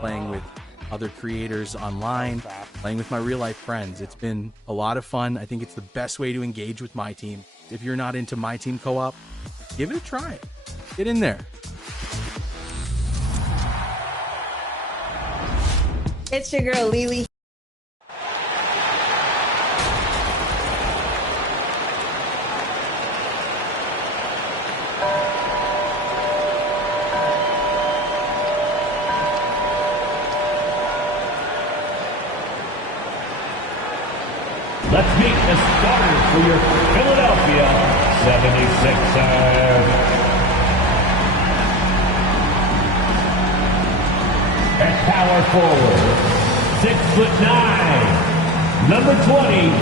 playing with other creators online, playing with my real-life friends. It's been a lot of fun. I think it's the best way to engage with My Team. If you're not into My Team Co-op, give it a try. Get in there. It's your girl, Lily. Let's meet the starters for your Philadelphia 76ers. At power forward, 6'9", number 20,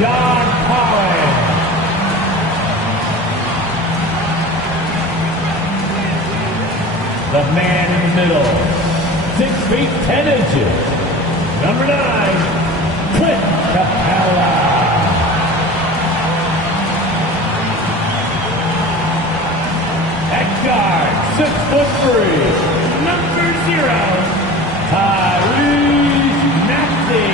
John Collins. The man in the middle, 6 feet 10 inches, number 9, Clint Capella. At guard, 6'3", number 0, Tyrese Maxey.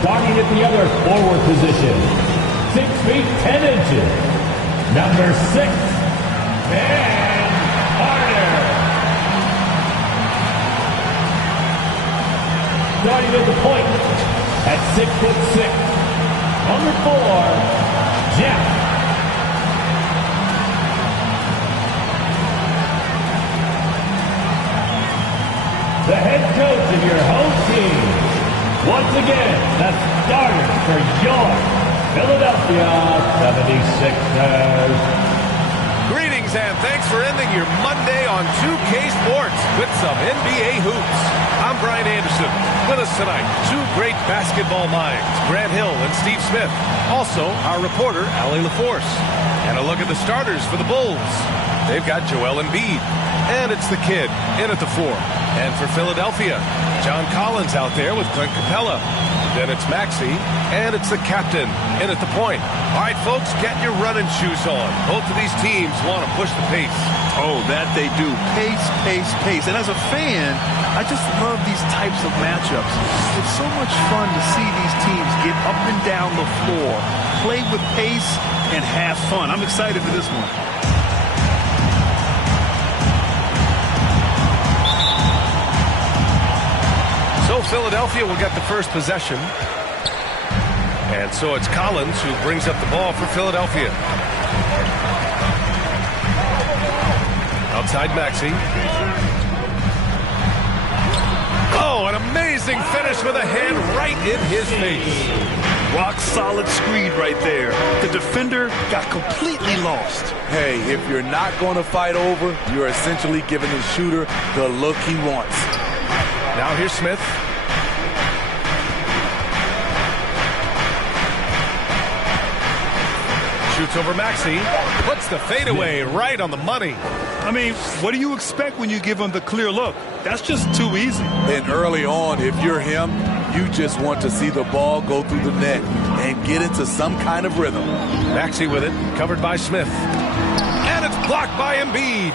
Starting at the other forward position, 6 feet 10 inches, number 6, Ben Carter. Starting at the point at 6'6", number 4, Jeff. The head coach of your home team. Once again, the starters for your Philadelphia 76ers. Greetings and thanks for ending your Monday on 2K Sports with some NBA hoops. I'm Brian Anderson. With us tonight, two great basketball minds, Grant Hill and Steve Smith. Also, our reporter, Allie LaForce. And a look at the starters for the Bulls. They've got Joel Embiid. And it's the kid in at the 4. And for Philadelphia, John Collins out there with Clint Capella. Then it's Maxey, and it's the captain in at the point. All right, folks, get your running shoes on. Both of these teams want to push the pace. Oh, that they do. Pace, pace, pace. And as a fan, I just love these types of matchups. It's so much fun to see these teams get up and down the floor, play with pace, and have fun. I'm excited for this one. So Philadelphia will get the first possession. And so it's Collins who brings up the ball for Philadelphia. Outside Maxey. Oh, an amazing finish with a hand right in his face. Rock solid screen right there. The defender got completely lost. Hey, if you're not going to fight over, you're essentially giving the shooter the look he wants. Now here's Smith. Shoots over Maxey. Puts the fadeaway right on the money. I mean, what do you expect when you give him the clear look? That's just too easy. And early on, if you're him, you just want to see the ball go through the net and get into some kind of rhythm. Maxey with it, covered by Smith. And it's blocked by Embiid.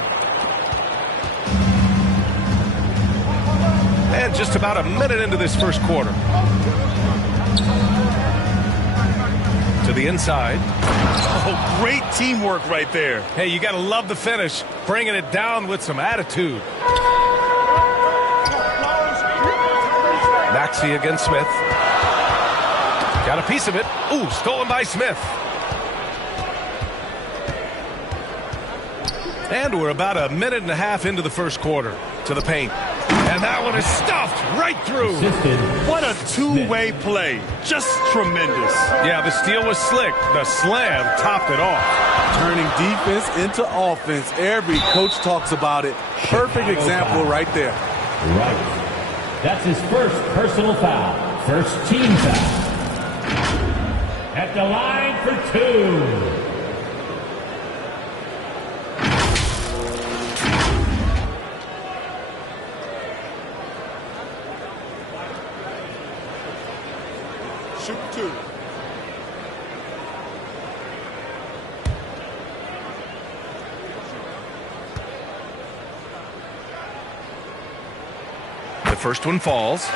And just about a minute into this first quarter. To the inside. Oh, great teamwork right there. Hey, you got to love the finish. Bringing it down with some attitude. Maxey against Smith. Got a piece of it. Ooh, stolen by Smith. And we're about a minute and a half into the first quarter. To the paint. And that one is stuffed right through. What a two-way play. Just tremendous. Yeah, the steal was slick. The slam topped it off. Turning defense into offense. Every coach talks about it. Perfect example right there. Right. That's his first personal foul. First team foul. At the line for 2. Shoot 2. first one falls.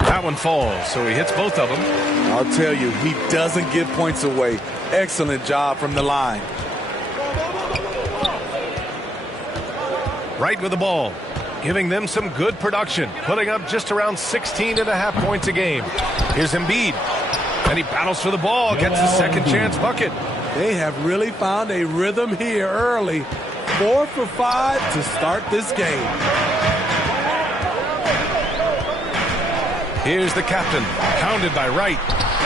That one falls, so he hits both of them. I'll tell you, he doesn't give points away. Excellent job from the line. Right with the ball, giving them some good production, putting up just around 16.5 points a game. Here's Embiid, and he battles for the ball, gets his second chance bucket. They have really found a rhythm here early. 4 for 5 to start this game. Here's the captain, pounded by Wright.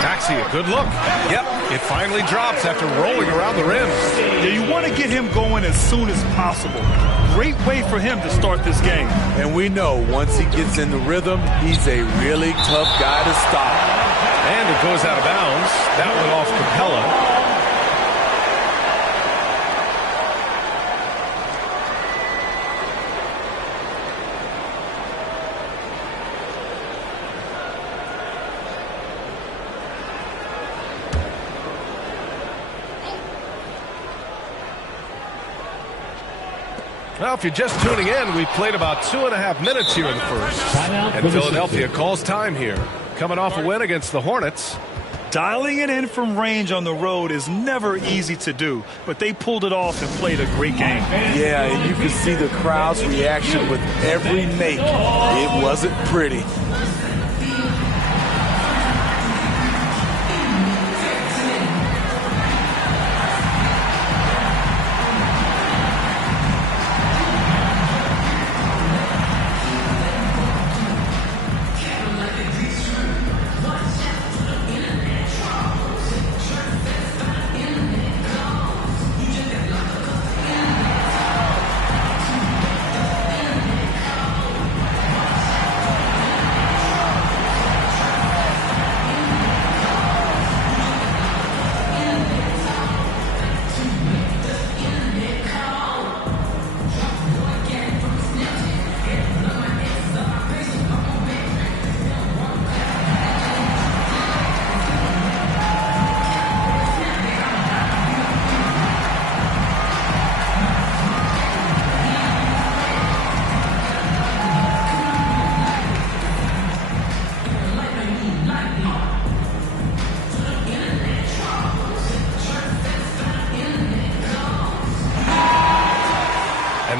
Maxey, a good look. Yep, it finally drops after rolling around the rim. Yeah, you want to get him going as soon as possible. Great way for him to start this game. And we know once he gets in the rhythm, he's a really tough guy to stop. And it goes out of bounds. That one off Capella. Well, if you're just tuning in, we've played about 2.5 minutes here in the first. And Philadelphia calls time here. Coming off a win against the Hornets. Dialing it in from range on the road is never easy to do, but they pulled it off and played a great game. Yeah, and you can see the crowd's reaction with every make. It wasn't pretty.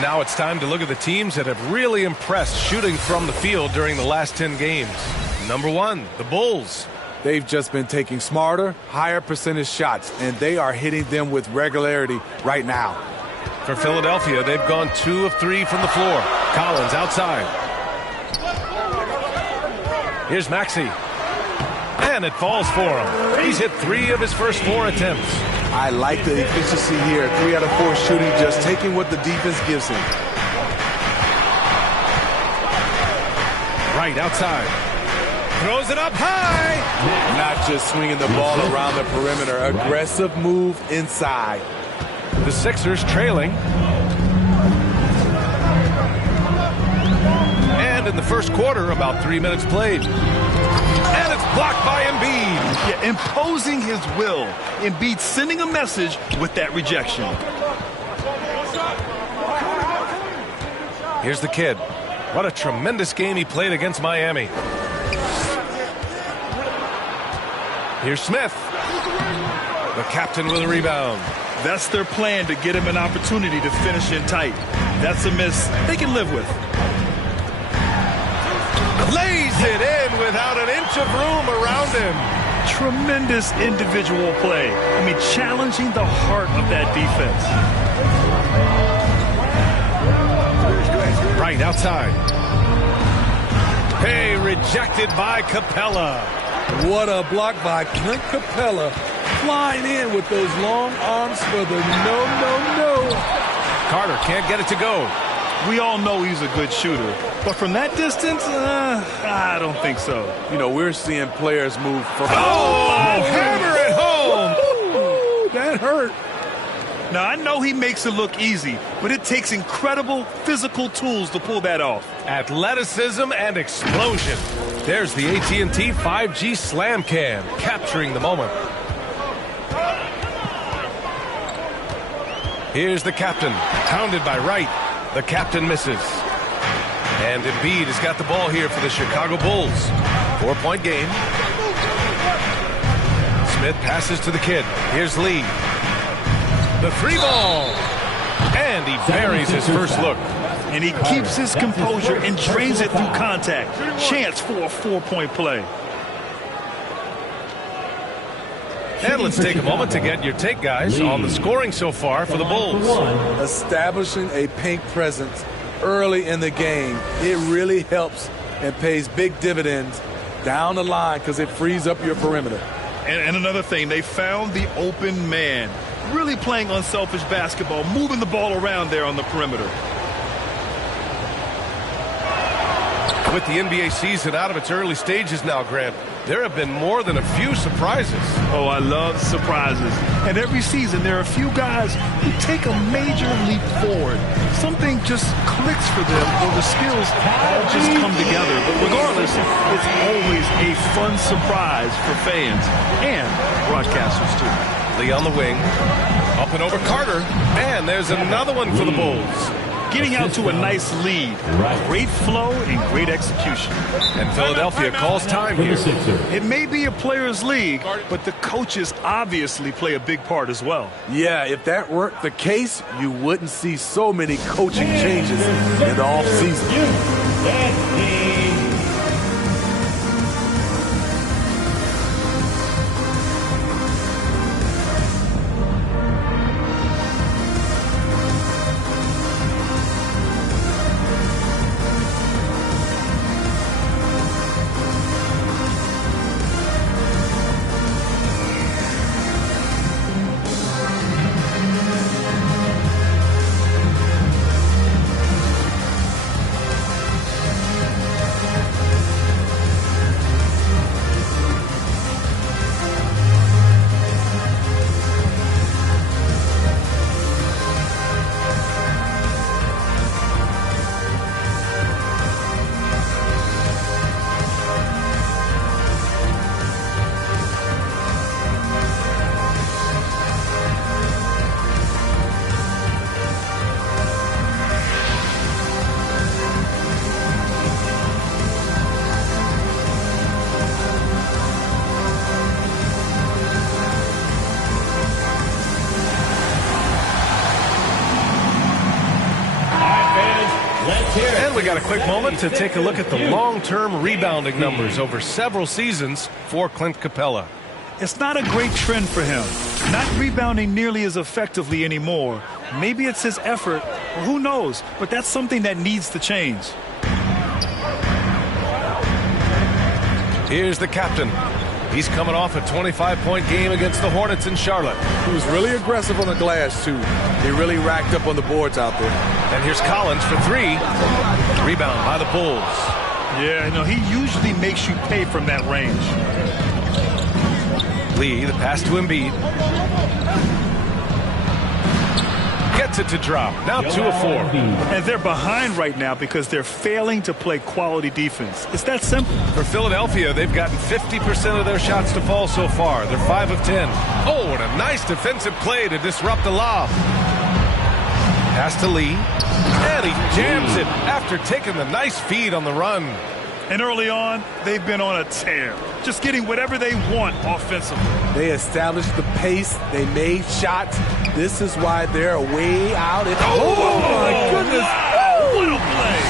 Now it's time to look at the teams that have really impressed shooting from the field during the last 10 games. Number 1, the Bulls. They've just been taking smarter, higher percentage shots, and they are hitting them with regularity right now. For Philadelphia, they've gone 2 of 3 from the floor. Collins outside. Here's Maxey. And it falls for him. He's hit 3 of his first 4 attempts. I like the efficiency here. 3 out of 4 shooting, just taking what the defense gives him. Right outside. Throws it up high. Not just swinging the ball around the perimeter. Aggressive move inside. The Sixers trailing. And in the first quarter, about 3 minutes played. And it's blocked by Embiid. Yeah, imposing his will. Embiid sending a message with that rejection. Here's the kid. What a tremendous game he played against Miami. Here's Smith. The captain with a rebound. That's their plan, to get him an opportunity to finish in tight. That's a miss they can live with. Lays it in without an inch of room around him. Tremendous individual play. I mean, challenging the heart of that defense. Right outside. Hey, rejected by Capella. What a block by Clint Capella. Flying in with those long arms for the no. Carter can't get it to go. We all know he's a good shooter, but from that distance, I don't think so. You know, we're seeing players move from... Oh, hammer it home! Woo-hoo! That hurt. Now, I know he makes it look easy, but it takes incredible physical tools to pull that off. Athleticism and explosion. There's the AT&T 5G Slam Cam, capturing the moment. Here's the captain, pounded by Wright. The captain misses. And Embiid has got the ball here for the Chicago Bulls. 4-point game. Smith passes to the kid. Here's Lee. The three ball. And he buries his first look. And he keeps his composure and drains it through contact. Chance for a 4-point play. And let's take a moment to get your take, guys, on the scoring so far for the Bulls. Establishing a pink presence early in the game, it really helps and pays big dividends down the line because it frees up your perimeter. And another thing, they found the open man. Really playing unselfish basketball, moving the ball around there on the perimeter. With the NBA season out of its early stages now, Grant, there have been more than a few surprises. Oh, I love surprises. And every season there are a few guys who take a major leap forward. Something just clicks for them, or the skills all just come together. But regardless, it's always a fun surprise for fans and broadcasters too. Lee on the wing, up and over Carter, and there's another one for the Bulls. Getting out to a nice lead. Great flow and great execution. And Philadelphia calls time here. It may be a players' league, but the coaches obviously play a big part as well. Yeah, if that weren't the case, you wouldn't see so many coaching changes in the offseason. And we got a quick moment to take a look at the long-term rebounding numbers over several seasons for Clint Capella. It's not a great trend for him. Not rebounding nearly as effectively anymore. Maybe it's his effort, or who knows, but that's something that needs to change. Here's the captain. He's coming off a 25-point game against the Hornets in Charlotte. He was really aggressive on the glass, too. He really racked up on the boards out there. And here's Collins for three. Rebound by the Bulls. Yeah, he usually makes you pay from that range. Lee, the pass to Embiid. Gets it to drop. Now 2 of 4. And they're behind right now because they're failing to play quality defense. It's that simple. For Philadelphia, they've gotten 50% of their shots to fall so far. They're 5 of 10. Oh, and a nice defensive play to disrupt the lob. Pass to Lee. And he jams it after taking the nice feed on the run. And early on, they've been on a tear. Just getting whatever they want offensively. They established the pace. They made shots. This is why they're way out. Oh, my goodness. Wow, what a play.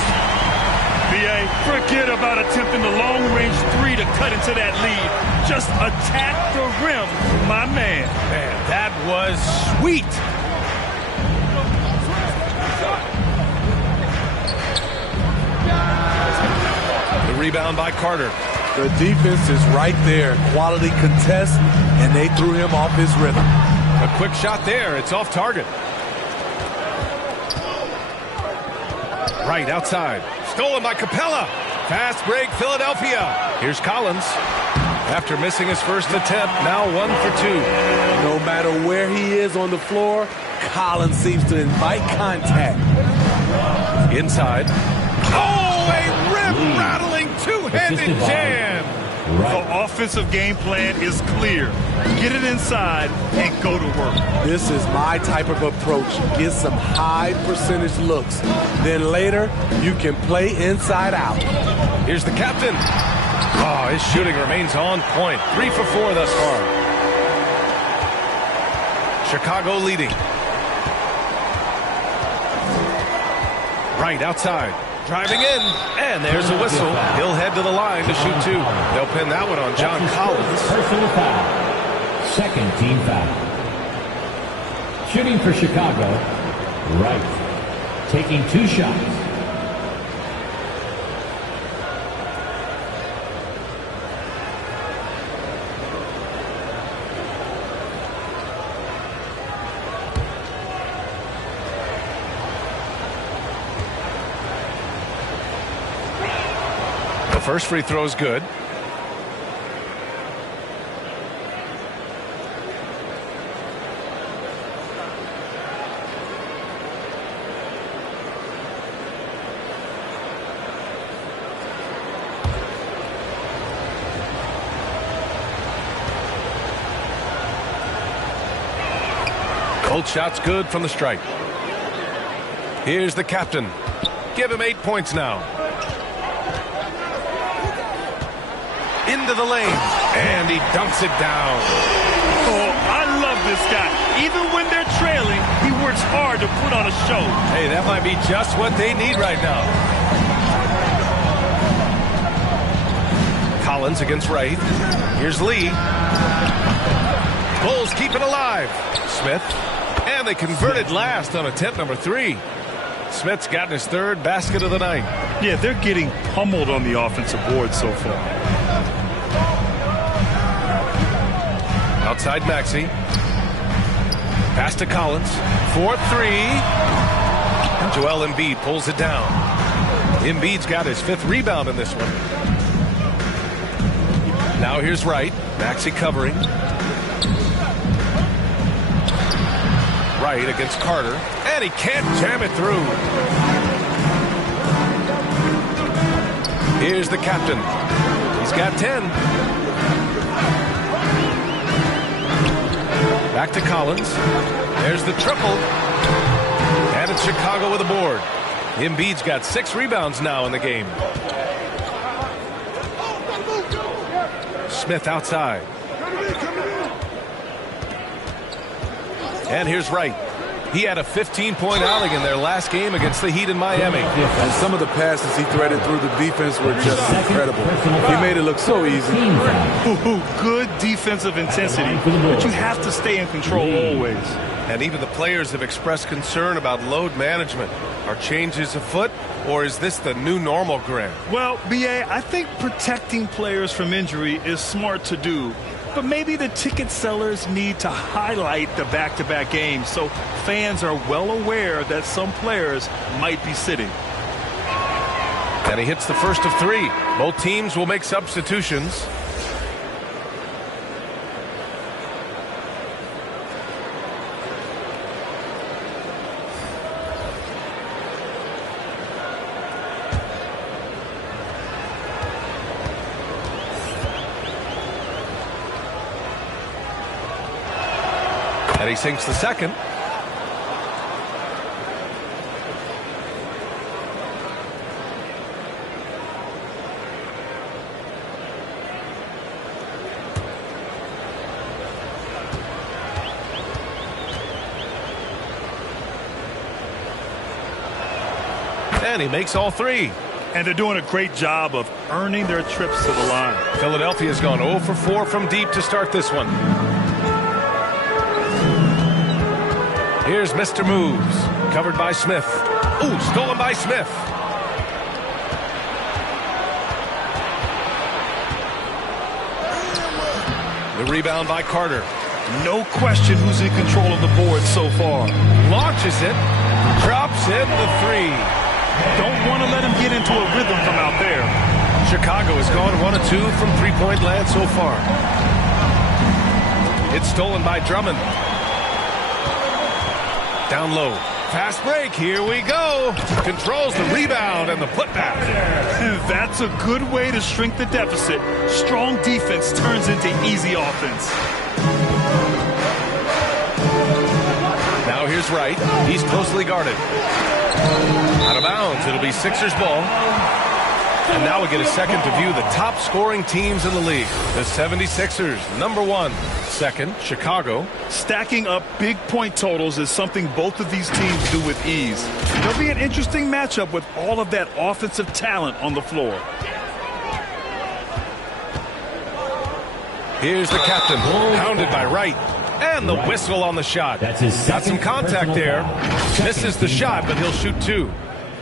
B.A., forget about attempting the long-range three to cut into that lead. Just attack the rim, my man. Man, that was sweet. The rebound by Carter. The defense is right there. Quality contest, and they threw him off his rhythm. A quick shot there. It's off target. Right outside. Stolen by Capella. Fast break, Philadelphia. Here's Collins. After missing his first attempt, now 1 for 2. No matter where he is on the floor, Collins seems to invite contact. Inside. Oh, a rim-rattling two-handed jam. The offensive game plan is clear. Get it inside and go to work. This is my type of approach. Get some high percentage looks. Then later, you can play inside out. Here's the captain. Oh, his shooting remains on point. 3 for 4 thus far. Chicago leading. Right outside. Driving in. And there's a whistle. He'll head to the line to shoot 2. They'll pin that one on John Collins. Personal foul. Second team foul. Shooting for Chicago. Right. Taking 2 shots. First free throw is good. Both shots good from the stripe. Here's the captain. Give him 8 points now. Into the lane, and he dunks it down. Oh, I love this guy. Even when they're trailing, he works hard to put on a show. Hey, that might be just what they need right now. Collins against Wright. Here's Lee. Bulls keep it alive. Smith, and they converted last on attempt number 3. Smith's gotten his 3rd basket of the night. Yeah, they're getting pummeled on the offensive board so far. Outside Maxey. Pass to Collins. 4-3. Joel Embiid pulls it down. Embiid's got his 5th rebound in this one. Now here's Wright. Maxey covering. Wright against Carter. And he can't jam it through. Here's the captain. He's got 10. Back to Collins. There's the triple. And it's Chicago with a board. Embiid's got 6 rebounds now in the game. Smith outside. And here's Wright. He had a 15-point outing in their last game against the Heat in Miami. And some of the passes he threaded through the defense were just incredible. He made it look so easy. Good defensive intensity, but you have to stay in control always. And even the players have expressed concern about load management. Are changes afoot, or is this the new normal, Grant? Well, B.A., I think protecting players from injury is smart to do. But maybe the ticket sellers need to highlight the back-to-back games so fans are well aware that some players might be sitting. And he hits the first of 3. Both teams will make substitutions. And he sinks the second. And he makes all 3. And they're doing a great job of earning their trips to the line. Philadelphia's gone 0 for 4 from deep to start this one. Here's Mr. Moves. Covered by Smith. Ooh, stolen by Smith. The rebound by Carter. No question who's in control of the board so far. Launches it. Drops in the 3. Don't want to let him get into a rhythm from out there. Chicago has gone 1 of 2 from 3-point land so far. It's stolen by Drummond. down low. Fast break, here we go. Controls the rebound and the putback. That's a good way to shrink the deficit. Strong defense turns into easy offense. Now here's Wright. He's closely guarded. Out of bounds. It'll be Sixers ball. And now we get a second to view the top scoring teams in the league. The 76ers, number 1. Second, Chicago. Stacking up big point totals is something both of these teams do with ease. There'll be an interesting matchup with all of that offensive talent on the floor. Here's the captain, pounded by Wright. And the whistle on the shot. That's his Got some contact there. Misses the shot, but he'll shoot 2.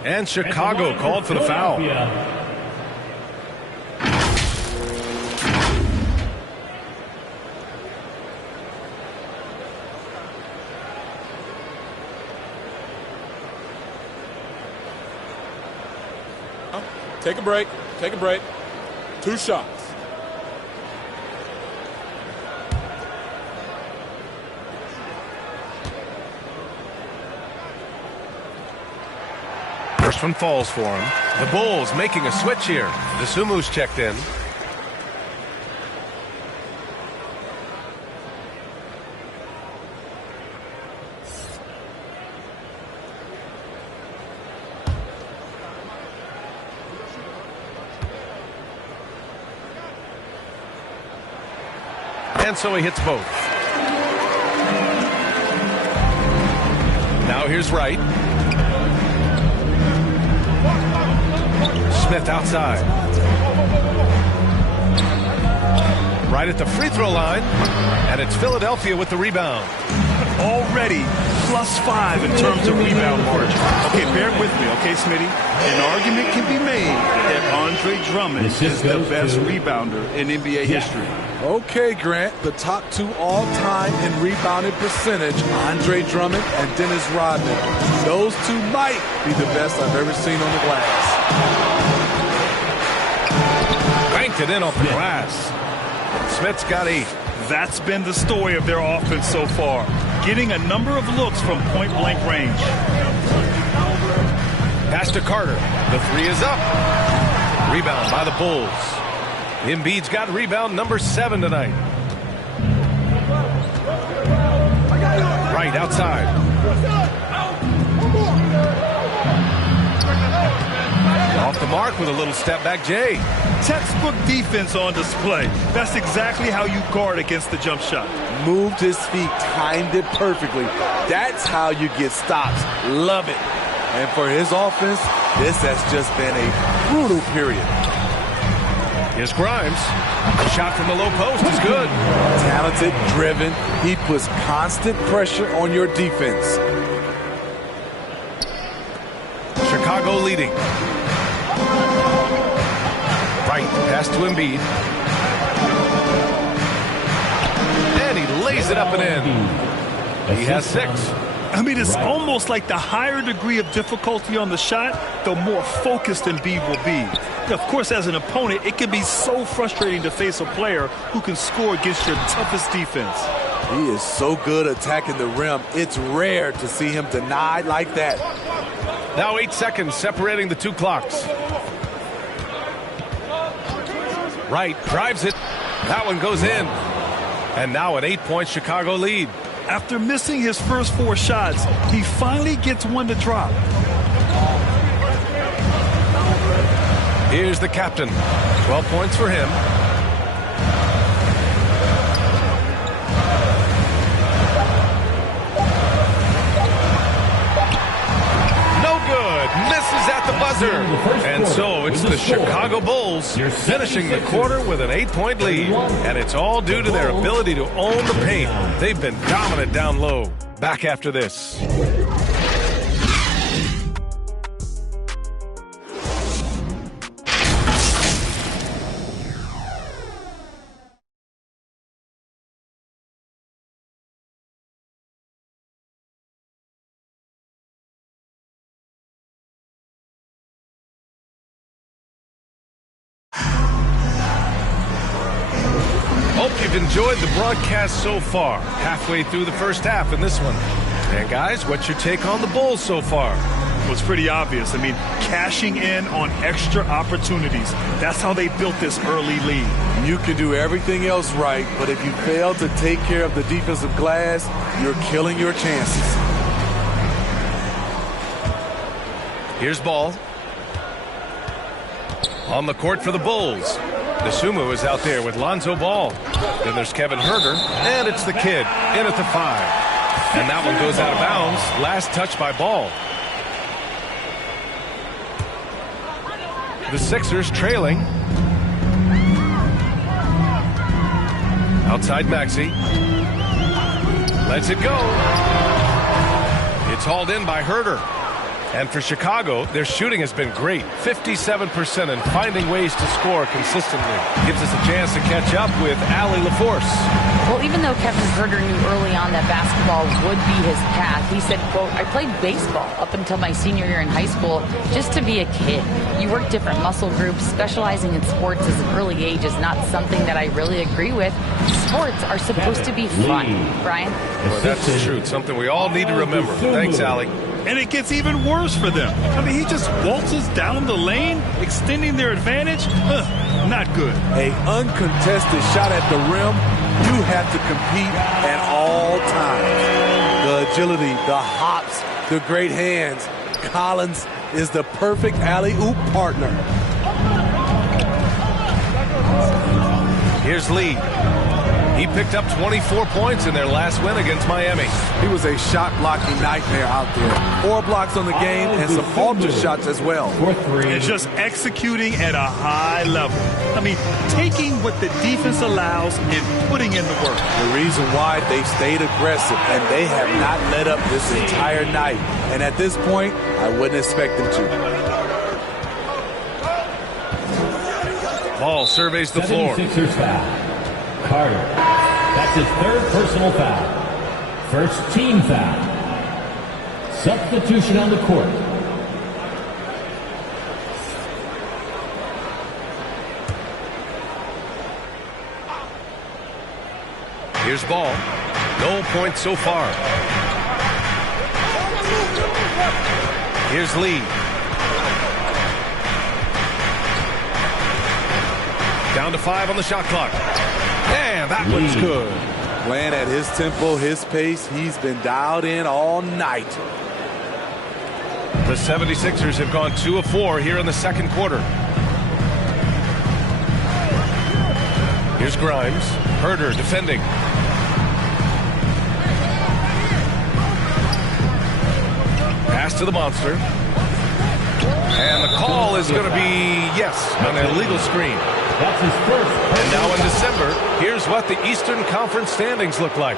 And Chicago called for the foul. Take a break. Take a break. 2 shots. First one falls for him. The Bulls making a switch here. Desumu's checked in. And so he hits both. Now here's Wright. Smith outside. Right at the free throw line. And it's Philadelphia with the rebound. Already +5 in terms of rebound margin. Okay, bear with me, okay, Smitty? An argument can be made that Andre Drummond is the best rebounder in NBA history. Okay, Grant, the top 2 all-time in rebounding percentage, Andre Drummond and Dennis Rodman. Those 2 might be the best I've ever seen on the glass. Banked it in off the glass. Smith's got 8. That's been the story of their offense so far, getting a number of looks from point-blank range. Pass to Carter. The 3 is up. Rebound by the Bulls. Embiid's got rebound number 7 tonight. Right outside. Off the mark with a little step back, Jay. Textbook defense on display. That's exactly how you guard against the jump shot. Moved his feet, timed it perfectly. That's how you get stops. Love it. And for his offense, this has just been a brutal period. Here's Grimes. The shot from the low post is good. Talented, driven. He puts constant pressure on your defense. Chicago leading. Right, pass to Embiid. And he lays it up and in. He has 6. I mean, it's almost like the higher degree of difficulty on the shot, the more focused Embiid will be. Of course, as an opponent, it can be so frustrating to face a player who can score against your toughest defense. He is so good attacking the rim. It's rare to see him denied like that. Now 8 seconds separating the 2 clocks. Wright drives it. That one goes in. And now an 8-point Chicago lead. After missing his first 4 shots, he finally gets one to drop. Here's the captain. 12 points for him. No good. Misses at the buzzer. And so it's the Chicago Bulls finishing the quarter with an 8-point lead. And it's all due to their ability to own the paint. They've been dominant down low. Back after this. Hope you've enjoyed the broadcast so far. Halfway through the first half in this one. And guys, what's your take on the Bulls so far? Well, it's pretty obvious. I mean, cashing in on extra opportunities. That's how they built this early lead. You can do everything else right, but if you fail to take care of the defensive glass, you're killing your chances. Here's Ball. On the court for the Bulls. Dosunmu is out there with Lonzo Ball. Then there's Kevin Huerter, and it's the kid in at the 5. And that one goes out of bounds. Last touch by Ball. The Sixers trailing. Outside Maxey. Lets it go. It's hauled in by Huerter. And for Chicago, their shooting has been great. 57% and finding ways to score consistently. Gives us a chance to catch up with Allie LaForce. Well, even though Kevin Huerter knew early on that basketball would be his path, he said, quote, I played baseball up until my senior year in high school just to be a kid. You work different muscle groups. Specializing in sports at an early age is not something that I really agree with. Sports are supposed to be fun. Brian? Well, that's the truth. Something we all need to remember. Thanks, Allie. And it gets even worse for them. I mean, he just waltzes down the lane, extending their advantage. Not good. A uncontested shot at the rim, you have to compete at all times. The agility, the hops, the great hands. Collins is the perfect alley-oop partner. Here's Lee. He picked up 24 points in their last win against Miami. He was a shot-blocking nightmare out there. 4 blocks on the game and some altar shots as well. And just executing at a high level. I mean, taking what the defense allows and putting in the work. The reason why they stayed aggressive, and they have not let up this entire night. And at this point, I wouldn't expect them to. Ball surveys the floor. 76ers foul. Carter. That's his 3rd personal foul. First team foul. Substitution on the court. Here's Ball. No points so far. Here's Lee. Down to 5 on the shot clock. And that one's good. Playing at his tempo, his pace. He's been dialed in all night. The 76ers have gone 2 of 4 here in the second quarter. Here's Grimes. Huerter defending. Pass to the monster. And the call is going to be, yes, an illegal screen. That's his first. And now in December, here's what the Eastern Conference standings look like.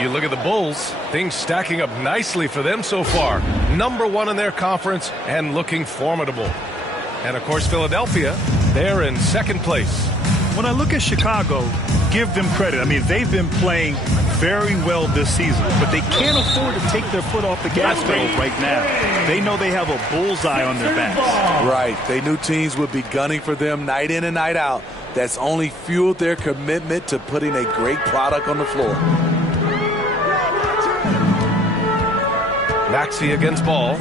You look at the Bulls, things stacking up nicely for them so far. Number 1 in their conference and looking formidable. And of course, Philadelphia, they're in 2nd place. When I look at Chicago, give them credit. I mean, they've been playing very well this season, but they can't afford to take their foot off the gas pedal right now. They know they have a bullseye on their backs. Right. They knew teams would be gunning for them night in and night out. That's only fueled their commitment to putting a great product on the floor. Maxey against Ball.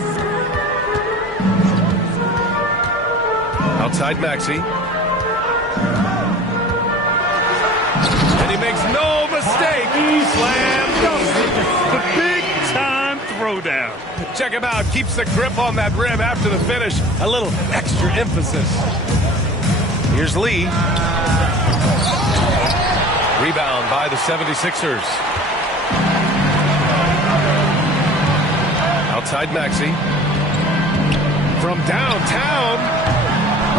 Outside Maxey. And he makes no mistake. Slam dunk. The big-time throwdown. Check him out. Keeps the grip on that rim after the finish. A little extra emphasis. Here's Lee. Rebound by the 76ers. Outside Maxey. From downtown.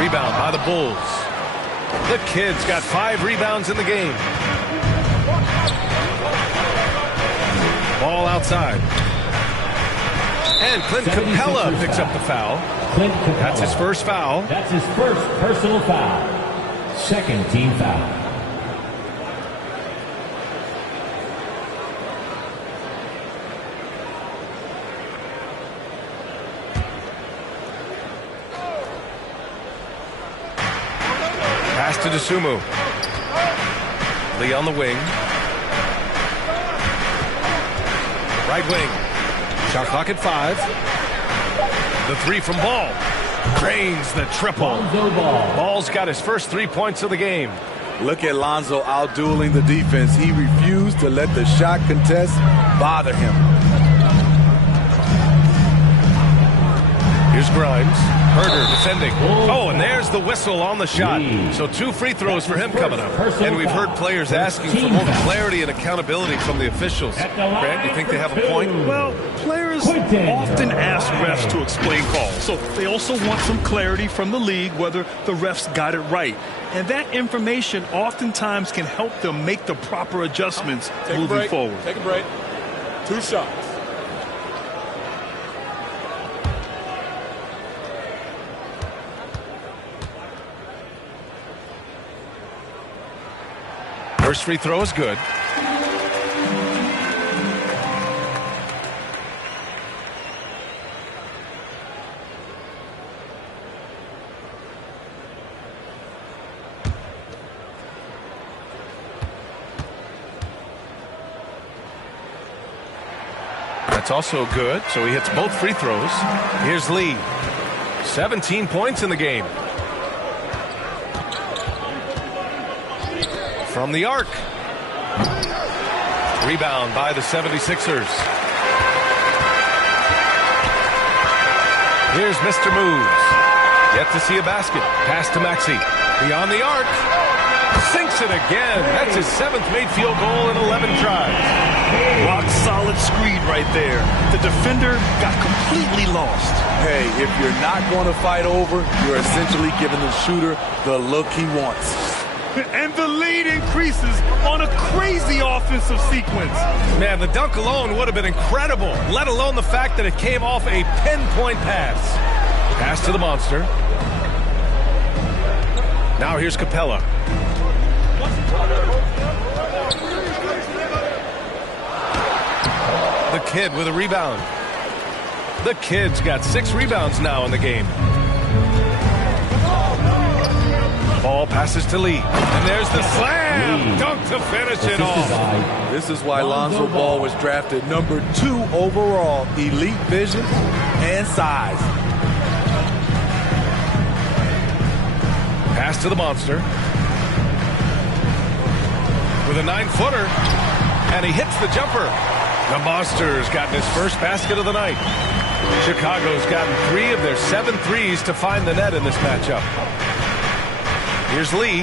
Rebound by the Bulls. The kid's got 5 rebounds in the game. Ball outside. And Clint Capella picks up the foul. That's his first foul. That's his first personal foul. 2nd team foul. Pass to Dosunmu. Lee on the wing. Right wing. Shot clock at 5. The 3 from Ball. Drains the triple. Lonzo Ball. Ball's got his first 3 points of the game. Look at Lonzo out-dueling the defense. He refused to let the shot contest bother him. Here's Grimes. Herder defending. Oh, and there's the whistle on the shot. So 2 free throws for him coming up. And we've heard players asking for more clarity and accountability from the officials. Grant, you think they have a point? Well, players often ask refs to explain calls. So they also want some clarity from the league whether the refs got it right. And that information oftentimes can help them make the proper adjustments moving forward. Take a break. 2 shots. First free throw is good. That's also good, so he hits both free throws. Here's Lee. 17 points in the game. From the arc. Rebound by the 76ers. Here's Mr. Moves. Yet to see a basket. Pass to Maxey. Beyond the arc. Sinks it again. That's his 7th made field goal in 11 tries. Rock solid screen right there. The defender got completely lost. Hey, if you're not going to fight over, you're essentially giving the shooter the look he wants. And the lead increases on a crazy offensive sequence. Man, the dunk alone would have been incredible, let alone the fact that it came off a pinpoint pass. Pass to the monster. Now here's Capella. The Kid with a rebound. The Kid's got 6 rebounds now in the game. Ball passes to Lee. And there's the slam. Dunk to finish it off. This is why Lonzo Ball was drafted number 2 overall. Elite vision and size. Pass to the monster. With a 9-footer. And he hits the jumper. The Monster's gotten his first basket of the night. Chicago's gotten 3 of their 7 threes to find the net in this matchup. Here's Lee.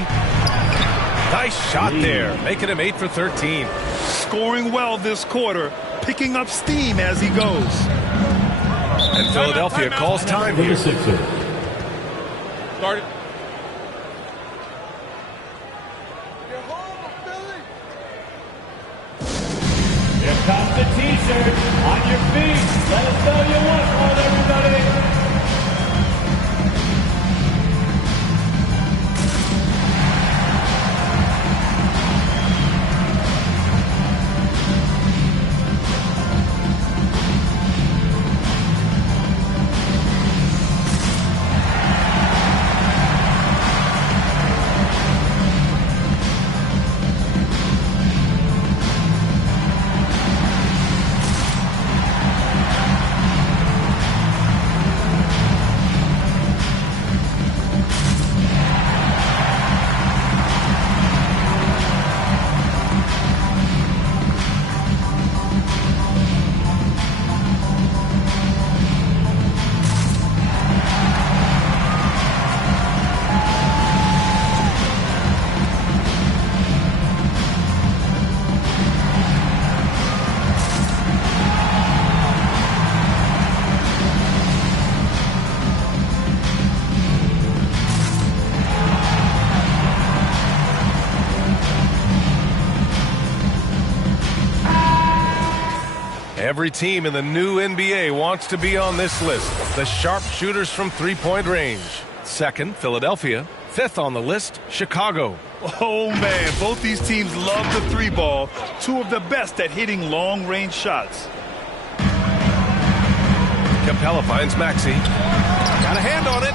Nice shot there, making him 8 for 13. Scoring well this quarter, picking up steam as he goes. And Philadelphia calls time here. Sixers. Start it. Here comes the T-shirt. On your feet. Let us know you want one, everybody. Every team in the new NBA wants to be on this list. The sharpshooters from three-point range. 2nd, Philadelphia. 5th on the list, Chicago. Oh, man, both these teams love the 3-ball. 2 of the best at hitting long-range shots. Capella finds Maxey. Got a hand on it.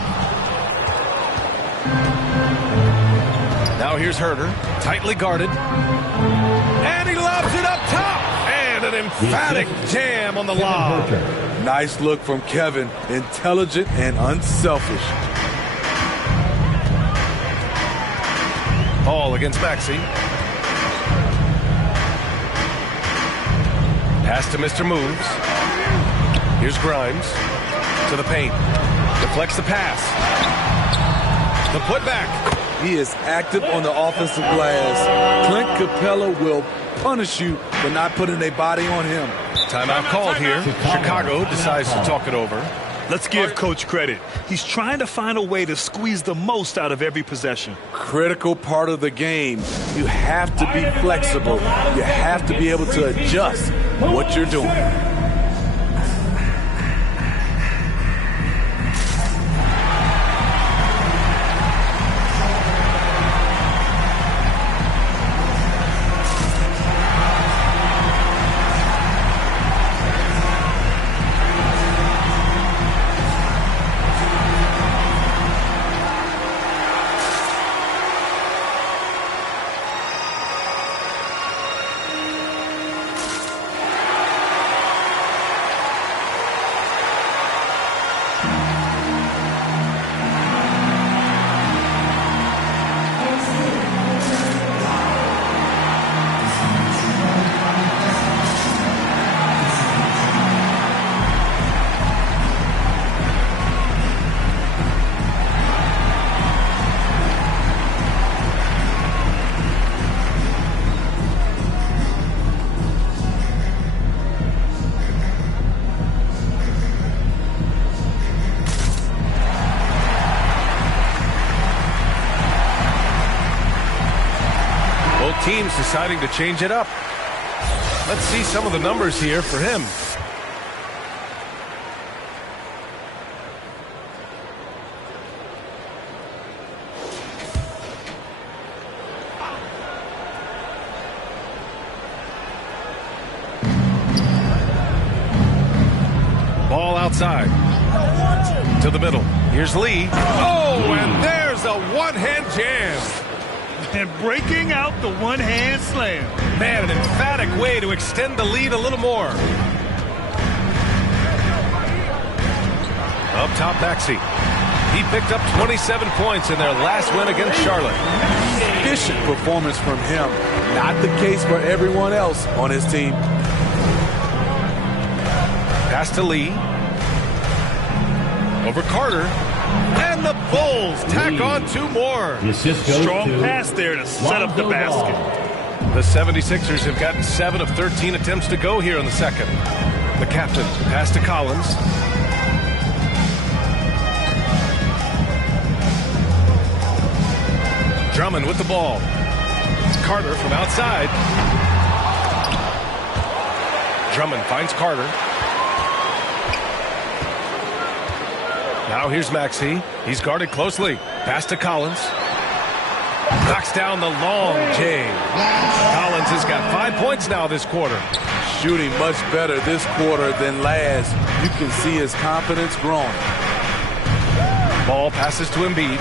Now here's Herder, tightly guarded. And he lobs it up top. And an emphatic jam on the lob. Nice look from Kevin. Intelligent and unselfish. Ball against Maxey. Pass to Mr. Moves. Here's Grimes to the paint. Deflects the pass. The putback. He is active on the offensive glass. Clint Capella will punish you for not putting a body on him. Timeout called here. Chicago decides to talk it over. Let's give Coach credit. He's trying to find a way to squeeze the most out of every possession. Critical part of the game. You have to be flexible. You have to be able to adjust what you're doing. Teams deciding to change it up. Let's see some of the numbers here for him. Ball outside. To the middle. Here's Lee. Oh, and there's a one-hand jam. And breaking out the one-hand slam. Man, an emphatic way to extend the lead a little more. Up top, Maxey. He picked up 27 points in their last win against Charlotte. Efficient performance from him. Not the case for everyone else on his team. Pass to Lee. Over Carter. And the Bulls tack on two more. Strong pass there to set up the basket. The 76ers have gotten 7 of 13 attempts to go here in the second. The captain pass to Collins. Drummond with the ball. Carter from outside. Drummond finds Carter. Now here's Maxey. He's guarded closely. Pass to Collins. Knocks down the long J. Collins has got 5 points now this quarter. Shooting much better this quarter than last. You can see his confidence growing. Ball passes to Embiid.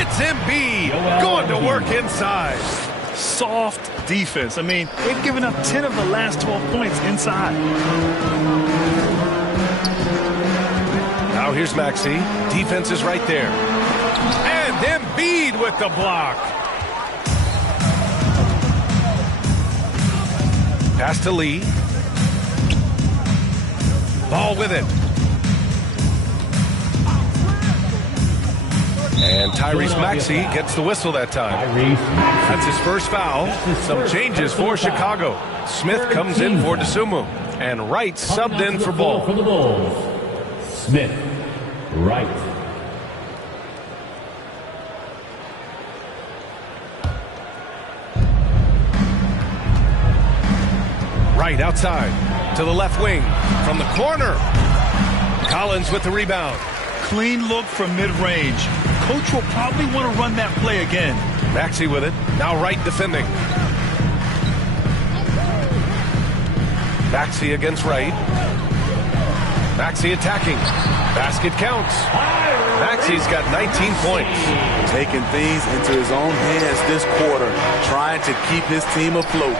It's Embiid going to work inside. Soft defense. I mean, they've given up 10 of the last 12 points inside. Now here's Maxey. Defense is right there. And Embiid with the block. Pass to Lee. Ball with it. And Tyrese Maxey gets the whistle that time. That's his first foul. Some changes for Chicago. Smith comes in for Dosunmu. And Wright subbed in for Ball. For the Bulls, Smith, Wright. Wright outside to the left wing from the corner. Collins with the rebound. Clean look from mid-range. Coach will probably want to run that play again. Maxey with it. Now Wright defending. Maxey against Wright. Maxey attacking. Basket counts. Maxey's got 19 points. Taking things into his own hands this quarter, trying to keep his team afloat.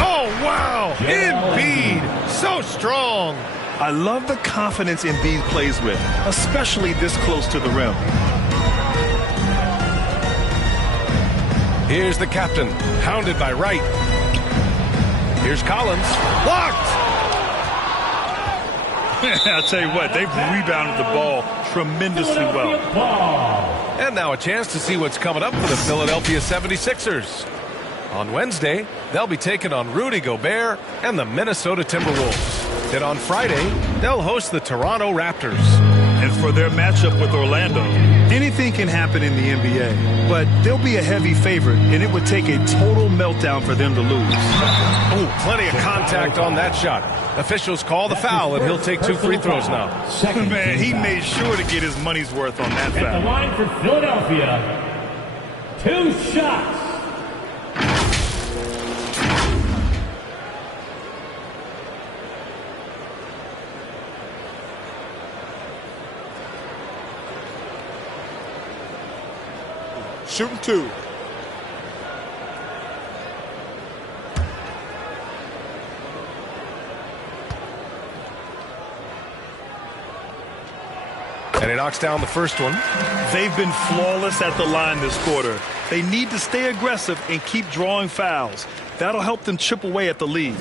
Oh, wow! Embiid, so strong. I love the confidence Embiid plays with, especially this close to the rim. Here's the captain, hounded by Wright. Here's Collins, blocked! I'll tell you what, they've rebounded the ball tremendously well. And now a chance to see what's coming up for the Philadelphia 76ers. On Wednesday, they'll be taking on Rudy Gobert and the Minnesota Timberwolves. Then on Friday, they'll host the Toronto Raptors. And for their matchup with Orlando, anything can happen in the NBA, but they'll be a heavy favorite, and it would take a total meltdown for them to lose. Oh, plenty of contact on that shot. Officials call the foul, and he'll take 2 free throws now. Man, he made sure to get his money's worth on that At foul. the line for Philadelphia, 2 shots. Shooting 2. And he knocks down the first one. They've been flawless at the line this quarter. They need to stay aggressive and keep drawing fouls. That'll help them chip away at the lead.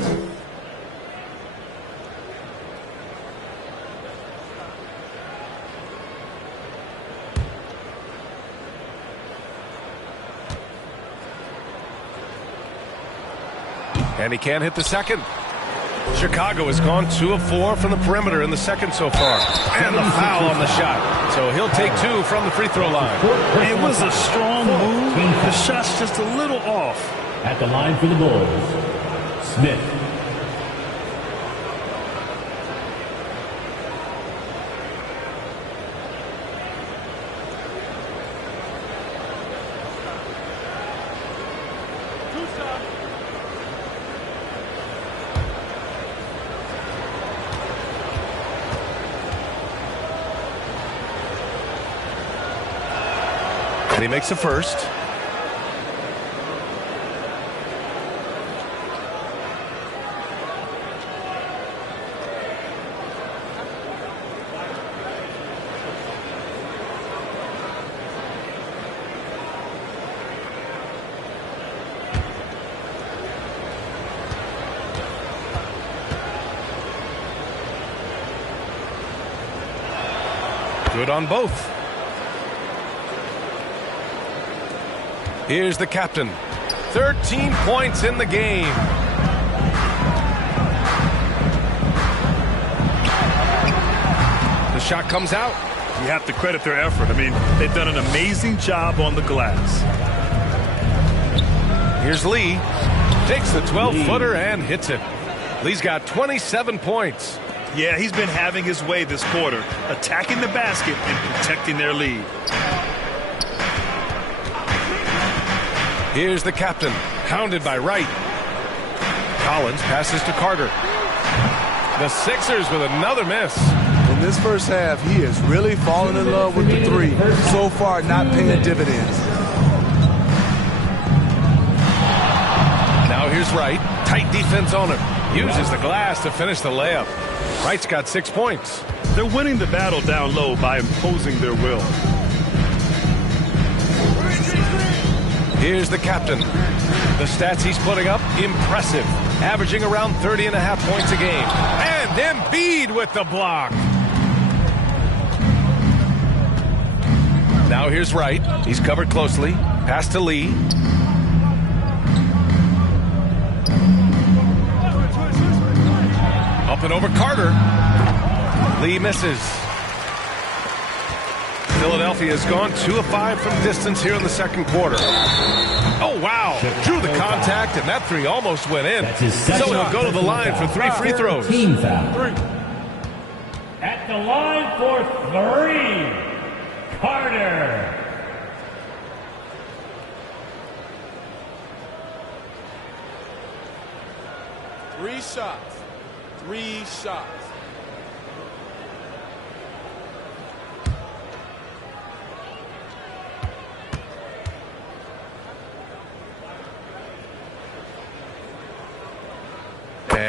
And he can't hit the second. Chicago has gone 2 of 4 from the perimeter in the second so far. And the foul on the shot. So he'll take 2 from the free throw line. It was a strong move. The shot's just a little off. At the line for the Bulls, Smith. And he makes the first. Good on both. Here's the captain. 13 points in the game. The shot comes out. You have to credit their effort. I mean, they've done an amazing job on the glass. Here's Lee. Takes the 12-footer and hits it. Lee's got 27 points. Yeah, he's been having his way this quarter, attacking the basket and protecting their lead. Here's the captain, hounded by Wright. Collins passes to Carter. The Sixers with another miss. In this first half, he has really fallen in love with the 3. So far, not paying dividends. Now here's Wright. Tight defense on him. Uses the glass to finish the layup. Wright's got 6 points. They're winning the battle down low by imposing their will. Here's the captain. The stats he's putting up, impressive. Averaging around 30.5 points a game. And Embiid with the block. Now here's Wright. He's covered closely. Pass to Lee. Up and over Carter. Lee misses. Philadelphia has gone 2 of 5 from distance here in the second quarter. Oh, wow. Drew the contact, and that 3 almost went in. So he'll go to the line for 3 free throws. Team foul. At the line for 3, Carter. Three shots.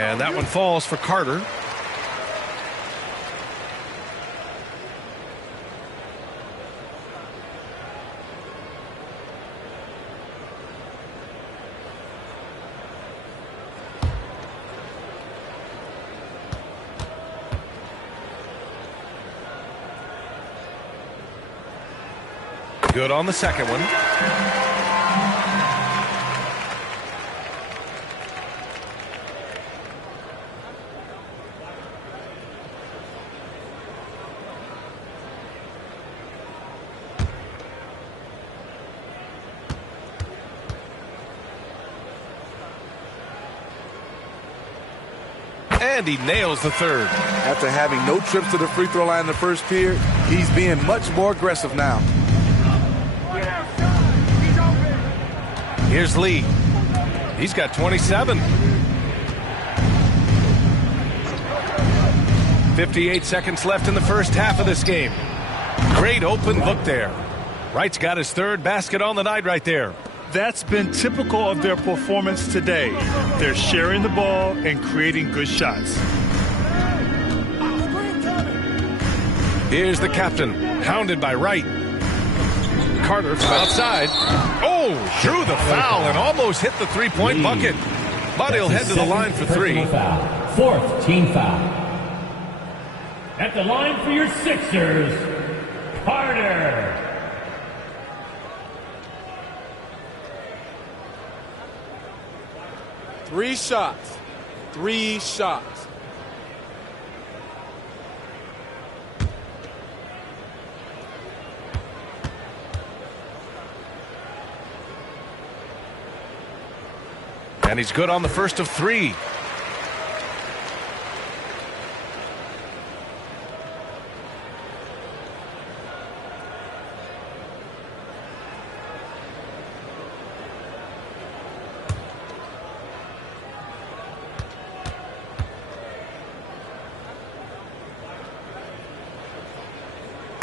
And that one falls for Carter. Good on the second one. And he nails the third. After having no trips to the free throw line in the first period, he's being much more aggressive now. Here's Lee. He's got 27. 58 seconds left in the first half of this game. Great open look there. Wright's got his third basket on the night right there. That's been typical of their performance today. They're sharing the ball and creating good shots. Here's the captain, hounded by Wright. Carter from outside. Oh, drew the foul and almost hit the three-point bucket. But he'll head to the line for three. Fourth team foul. At the line for your Sixers, Carter. Three shots. And he's good on the first of three.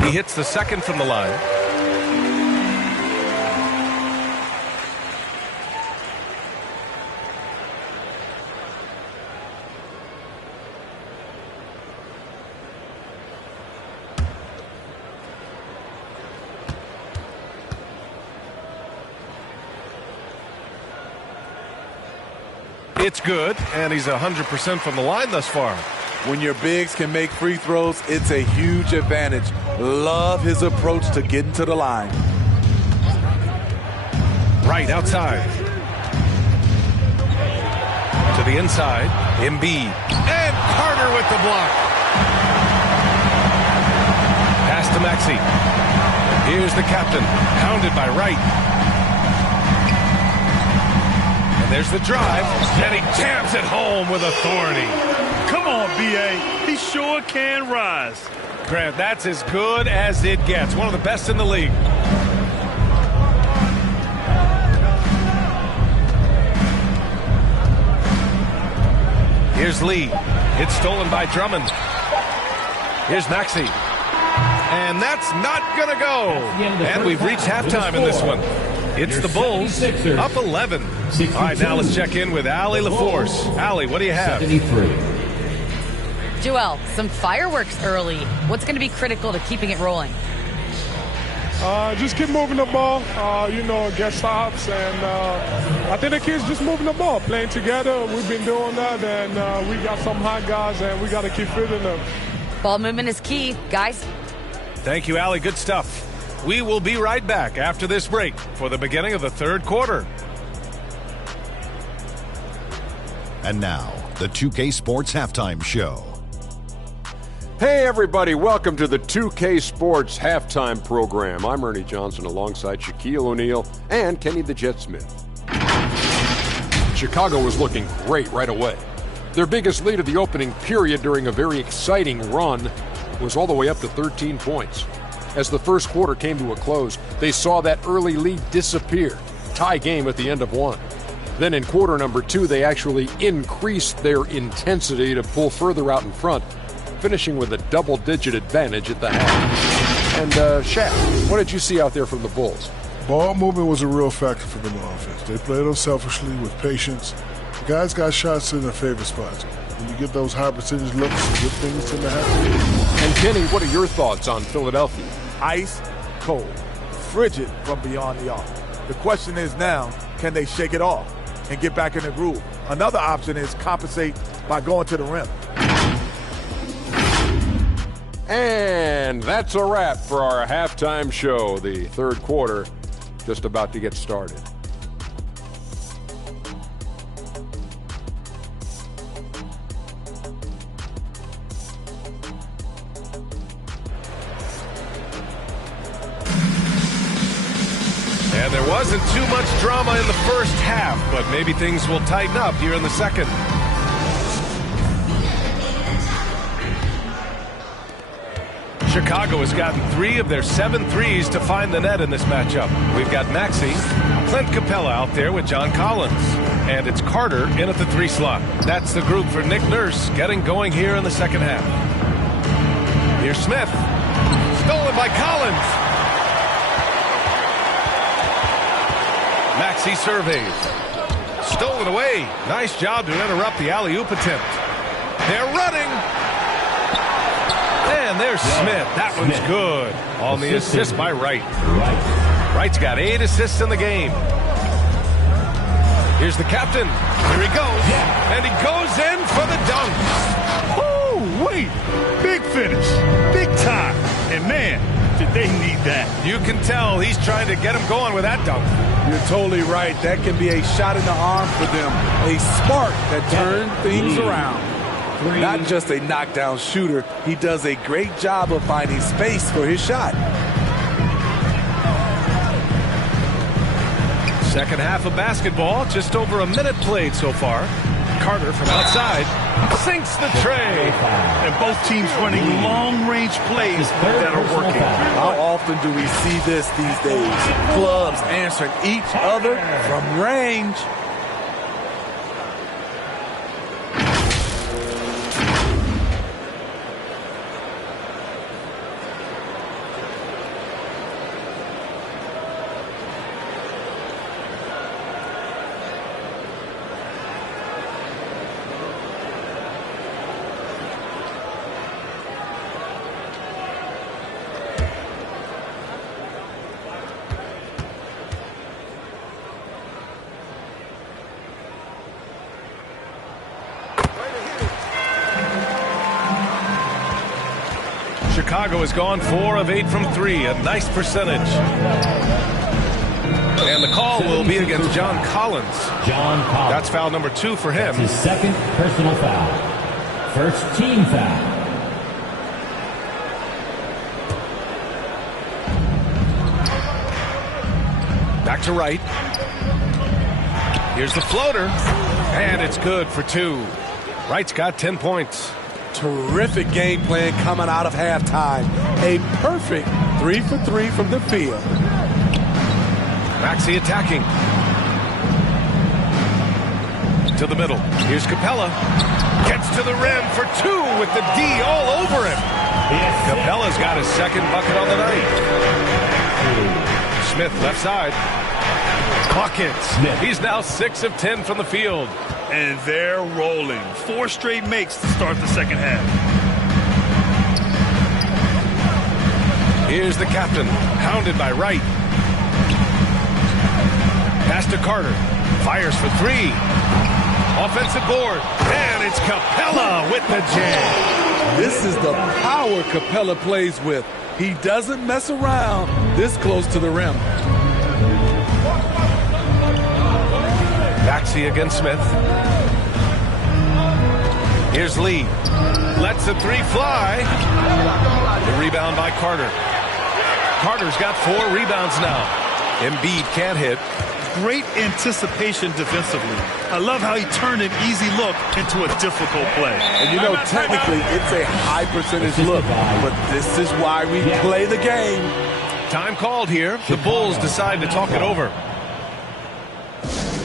He hits the second from the line. It's good, and he's 100% from the line thus far. When your bigs can make free throws, it's a huge advantage. Love his approach to getting to the line. Right outside. To the inside. Embiid. And Carter with the block. Pass to Maxey. Here's the captain, hounded by Wright. And there's the drive, and he jams it home with authority. Come on, B.A. He sure can rise. Grant, that's as good as it gets. One of the best in the league. Here's Lee. It's stolen by Drummond. Here's Maxey. And that's not going to go. And we've reached halftime in this one. It's the Bulls up 11. All right, now let's check in with Allie LaForce. Allie, what do you have? Joel, some fireworks early. What's going to be critical to keeping it rolling? Just keep moving the ball, get stops. And I think the kids just moving the ball, playing together. We've been doing that, and we got some hot guys, and we got to keep fitting them. Ball movement is key. Guys. Thank you, Allie. Good stuff. We will be right back after this break for the beginning of the third quarter. And now, the 2K Sports Halftime Show. Hey, everybody. Welcome to the 2K Sports Halftime Program. I'm Ernie Johnson alongside Shaquille O'Neal and Kenny the Jet Smith. Chicago was looking great right away. Their biggest lead of the opening period during a very exciting run was all the way up to 13 points. As the first quarter came to a close, they saw that early lead disappear. Tie game at the end of one. Then in quarter number two, they actually increased their intensity to pull further out in front, finishing with a double-digit advantage at the half. And Shaq, what did you see out there from the Bulls? Ball movement was a real factor for them on offense. They played unselfishly with patience. Guys got shots in their favorite spots. When you get those high percentage looks, good things tend to happen. And Kenny, what are your thoughts on Philadelphia? Ice cold, frigid from beyond the arc. The question is now, can they shake it off and get back in the groove? Another option is compensate by going to the rim. And that's a wrap for our halftime show. The third quarter just about to get started. And there wasn't too much drama in the first half, but maybe things will tighten up here in the second. Chicago has gotten 3 of their 7 threes to find the net in this matchup. We've got Maxey, Clint Capella out there with John Collins. And it's Carter in at the 3 slot. That's the group for Nick Nurse getting going here in the second half. Here's Smith. Stolen by Collins. Maxey surveys. Stolen away. Nice job to interrupt the alley-oop attempt. They're running. And there's Smith. That one's good. On the assist by Wright. Wright's got 8 assists in the game. Here's the captain. Here he goes. And he goes in for the dunk. Oh, wait. Big finish. Big time. And man, did they need that. You can tell he's trying to get him going with that dunk. You're totally right. That can be a shot in the arm for them. A spark that turns things around. Not just a knockdown shooter, he does a great job of finding space for his shot. Second half of basketball, just over a minute played so far. Carter from outside sinks the tray. And both teams running long-range plays that are working. How often do we see this these days? Clubs answering each other from range. Chicago has gone 4 of 8 from 3, a nice percentage. And the call will be against John Collins. That's foul number 2 for him. His second personal foul. First team foul. Back to Wright. Here's the floater. And it's good for 2. Wright's got 10 points. Terrific game plan coming out of halftime. A perfect 3 for 3 from the field. Maxey attacking. To the middle. Here's Capella. Gets to the rim for 2 with the D all over him. Capella's got his second bucket on the night. Smith left side. Buckets. He's now 6 of 10 from the field. And they're rolling. 4 straight makes to start the second half. Here's the captain, hounded by Wright. Pass to Carter. Fires for 3. Offensive board. And it's Capella with the jam. This is the power Capella plays with. He doesn't mess around this close to the rim. Maxey against Smith. Here's Lee. Lets the 3 fly. The rebound by Carter. Carter's got 4 rebounds now. Embiid can't hit. Great anticipation defensively. I love how he turned an easy look into a difficult play. And you know, technically, it's a high percentage look, but this is why we play the game. Time called here. The Bulls decide to talk it over.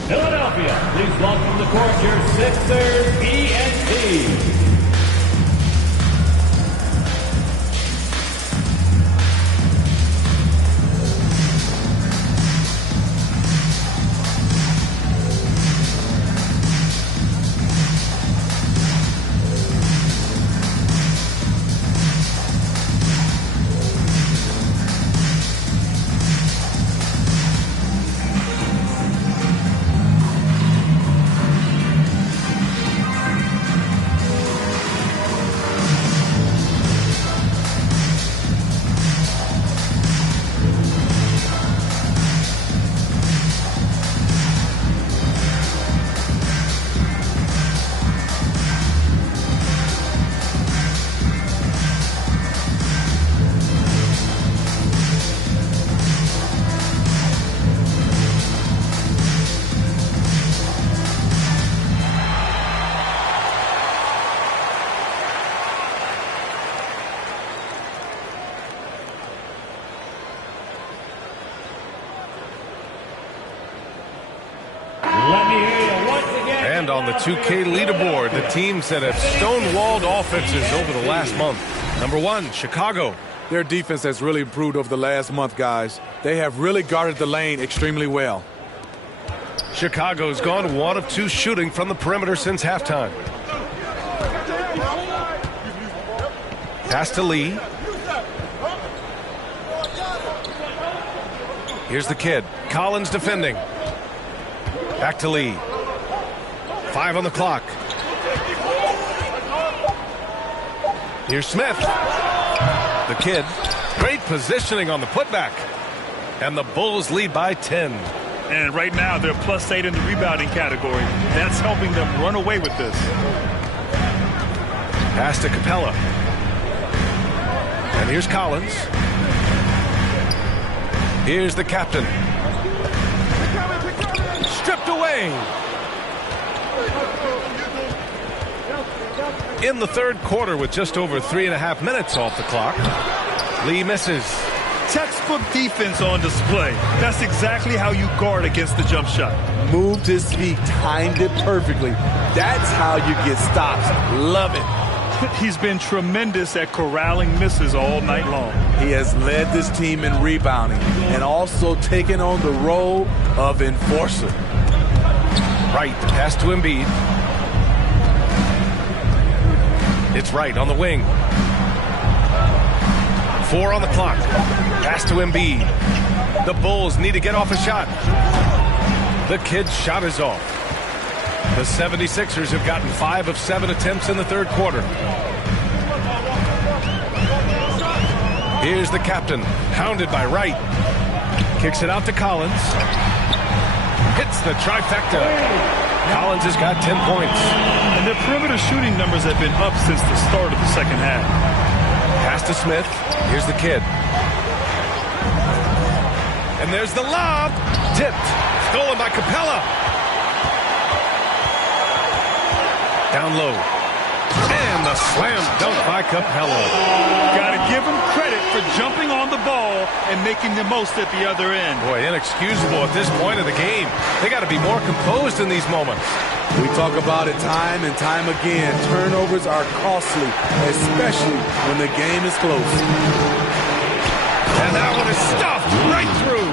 Philadelphia, please welcome to the court your Sixers ENT. Let me hear you once again. And on the 2K leaderboard, the teams that have stonewalled offenses over the last month. Number 1, Chicago. Their defense has really improved over the last month, guys. They have really guarded the lane extremely well. Chicago's gone 1 of 2 shooting from the perimeter since halftime. Pass to Lee. Here's the kid. Collins defending. Back to Lee. 5 on the clock. Here's Smith. The kid. Great positioning on the putback. And the Bulls lead by 10. And right now they're +8 in the rebounding category. That's helping them run away with this. Pass to Capella. And here's Collins. Here's the captain. Stripped away. In the third quarter with just over 3.5 minutes off the clock. Lee misses. Textbook defense on display. That's exactly how you guard against the jump shot. Moved his feet, timed it perfectly. That's how you get stops. Love it. He's been tremendous at corralling misses all night long. He has led this team in rebounding and also taken on the role of enforcer. Right, pass to Embiid. It's Wright on the wing. 4 on the clock. Pass to Embiid. The Bulls need to get off a shot. The kid's shot is off. The 76ers have gotten 5 of 7 attempts in the third quarter. Here's the captain, hounded by Wright. Kicks it out to Collins. Hits the trifecta. Collins has got 10 points. And their perimeter shooting numbers have been up since the start of the second half. Pass to Smith. Here's the kid. And there's the lob. Tipped. Stolen by Capella. Down low. And the slam dunk by Capella. Got to give him credit for jumping on the ball and making the most at the other end. Boy, inexcusable at this point of the game. They got to be more composed in these moments. We talk about it time and time again. Turnovers are costly, especially when the game is close. And that one is stuffed right through.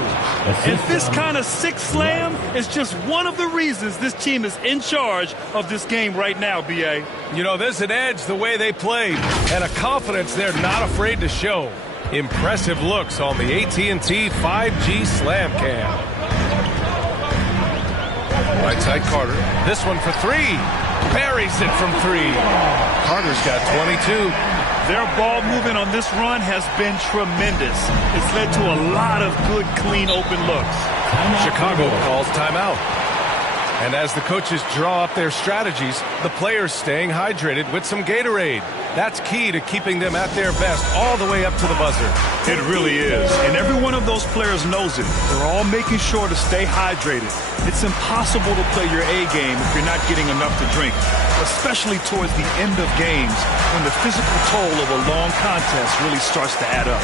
And this kind of sick slam is just one of the reasons this team is in charge of this game right now, B.A. You know, there's an edge the way they played and a confidence they're not afraid to show. Impressive looks on the AT&T 5G Slam Cam. Right side Carter. This one for 3. Buries it from 3. Carter's got 22. Their ball movement on this run has been tremendous. It's led to a lot of good, clean, open looks. Chicago calls timeout. And as the coaches draw up their strategies, the players staying hydrated with some Gatorade. That's key to keeping them at their best all the way up to the buzzer. It really is. And every one of those players knows it. They're all making sure to stay hydrated. It's impossible to play your A game if you're not getting enough to drink, especially towards the end of games when the physical toll of a long contest really starts to add up.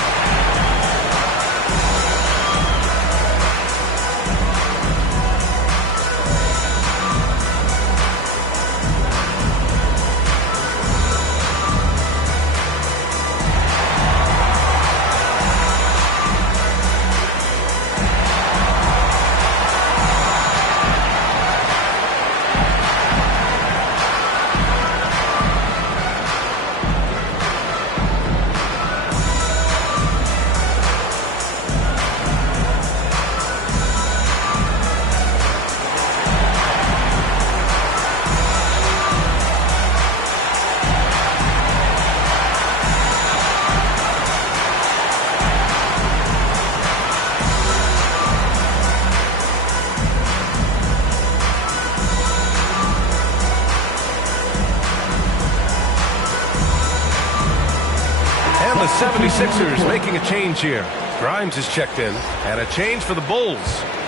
The 76ers making a change here. Grimes is checked in, and a change for the Bulls.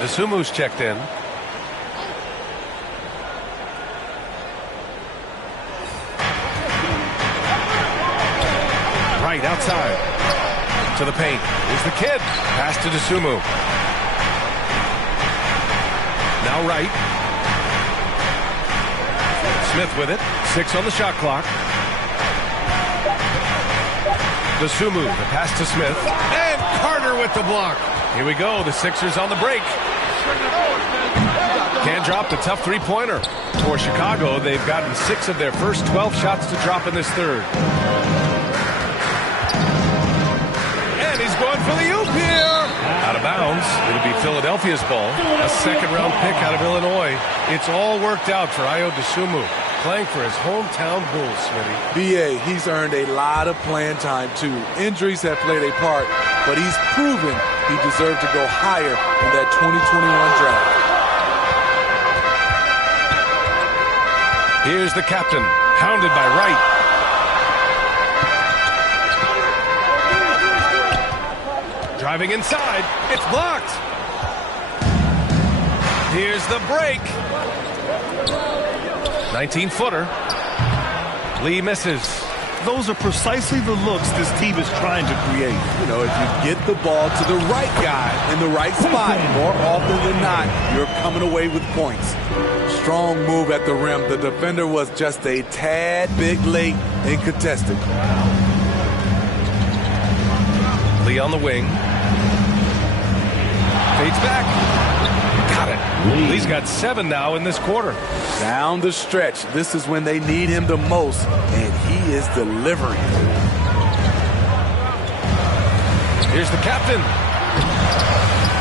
Dosunmu's checked in. Right outside. To the paint. Here's the kid. Pass to Dosunmu. Now right. Smith with it. 6 on the shot clock. Dosunmu, the pass to Smith. And Carter with the block. Here we go. The Sixers on the break. Can't drop the tough three-pointer. For Chicago, they've gotten 6 of their first 12 shots to drop in this third. And he's going for the oop here. Out of bounds. It'll be Philadelphia's ball. A second-round pick out of Illinois. It's all worked out for Ayo Dosunmu, playing for his hometown Bulls, Smitty. B.A., he's earned a lot of playing time, too. Injuries have played a part, but he's proven he deserved to go higher in that 2021 draft. Here's the captain, hounded by Wright. Driving inside, it's blocked. Here's the break. 19-footer. Lee misses. Those are precisely the looks this team is trying to create. You know, if you get the ball to the right guy in the right spot, more often than not, you're coming away with points. Strong move at the rim. The defender was just a tad bit late in contesting. Lee on the wing. Fades back. Got it. Lee's got 7 now in this quarter. Down the stretch, this is when they need him the most, and he is delivering. Here's the captain.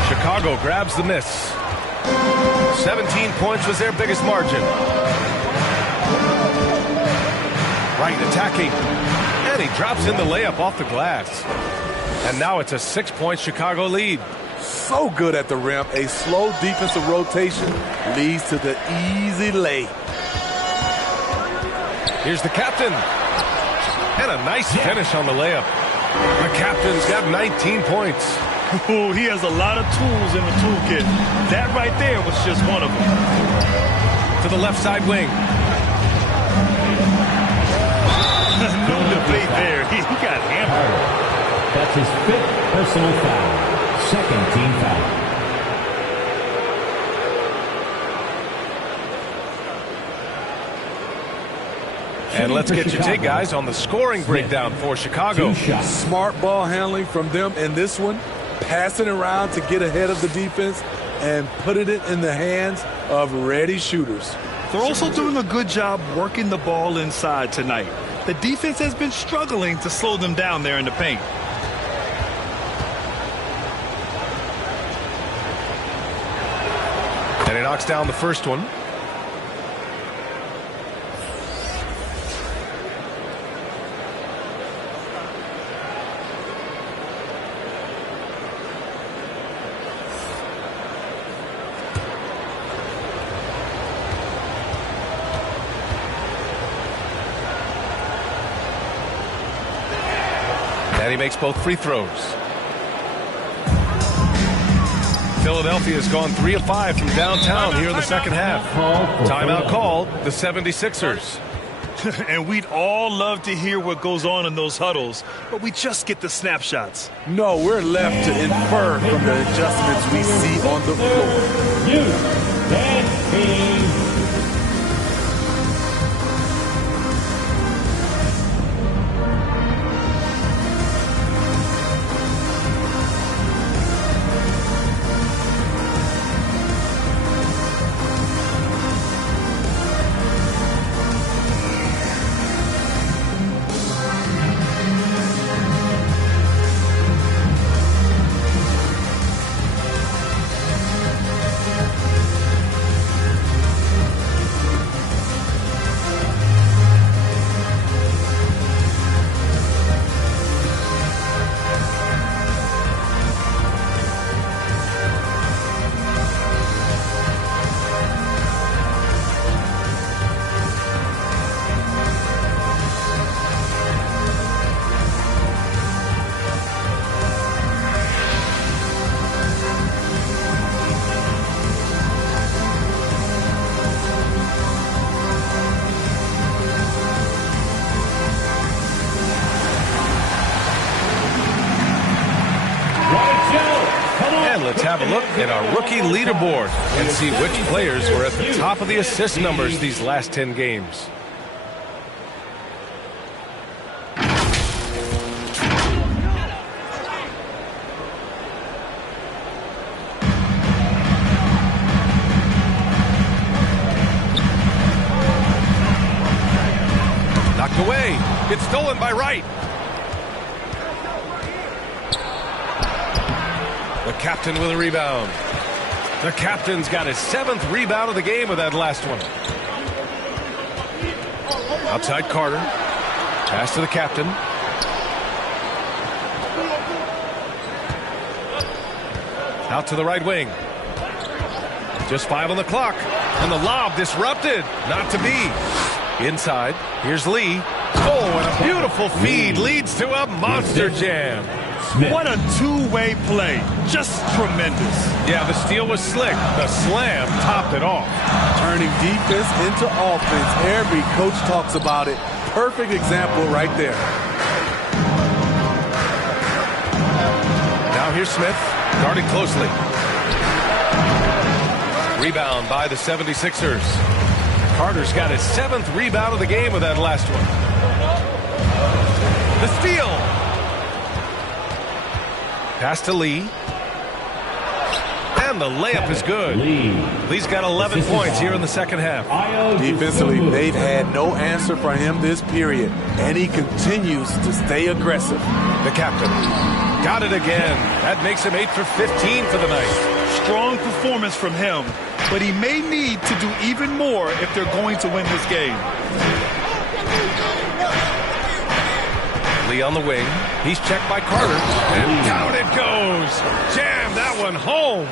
Chicago grabs the miss. 17 points was their biggest margin. Wright attacking. And he drops in the layup off the glass. And now it's a 6-point Chicago lead. So good at the rim. A slow defensive rotation leads to the easy lay. Here's the captain. And a nice finish on the layup. The captain's got 19 points. Ooh, he has a lot of tools in the toolkit. That right there was just one of them. To the left side wing. No debate there. He got hammered. That's his 5th personal foul. Second team foul. And let's get your take, guys, on the scoring breakdown for Chicago. Smart ball handling from them in this one. Passing around to get ahead of the defense and putting it in the hands of ready shooters. They're also doing a good job working the ball inside tonight. The defense has been struggling to slow them down there in the paint. And he knocks down the first one. And he makes both free throws. Philadelphia's gone 3 of 5 from downtown here in the second half. Timeout called, the 76ers. And we'd all love to hear what goes on in those huddles, but we just get the snapshots. No, we're left to infer from the adjustments we see on the floor. Let's have a look at our rookie leaderboard and see which players were at the top of the assist numbers these last 10 games. Knocked away. It's stolen by Wright. The captain with a rebound. The captain's got his 7th rebound of the game with that last one. Outside Carter. Pass to the captain. Out to the right wing. Just 5 on the clock. And the lob disrupted. Not to be. Inside. Here's Lee. Oh, and a beautiful feed leads to a monster jam. What a two-way play. Just tremendous. Yeah, the steal was slick. The slam topped it off. Turning defense into offense. Every coach talks about it. Perfect example right there. Now here's Smith, guarded closely. Rebound by the 76ers. Carter's got his 7th rebound of the game with that last one. The steal. Pass to Lee. And the layup is good. Lee's got 11 points here in the second half. Defensively, they've had no answer for him this period, and he continues to stay aggressive. The captain got it again. That makes him 8 for 15 for the night. Strong performance from him, but he may need to do even more if they're going to win this game. Lee on the wing. He's checked by Carter. And down it goes. Jam that one home.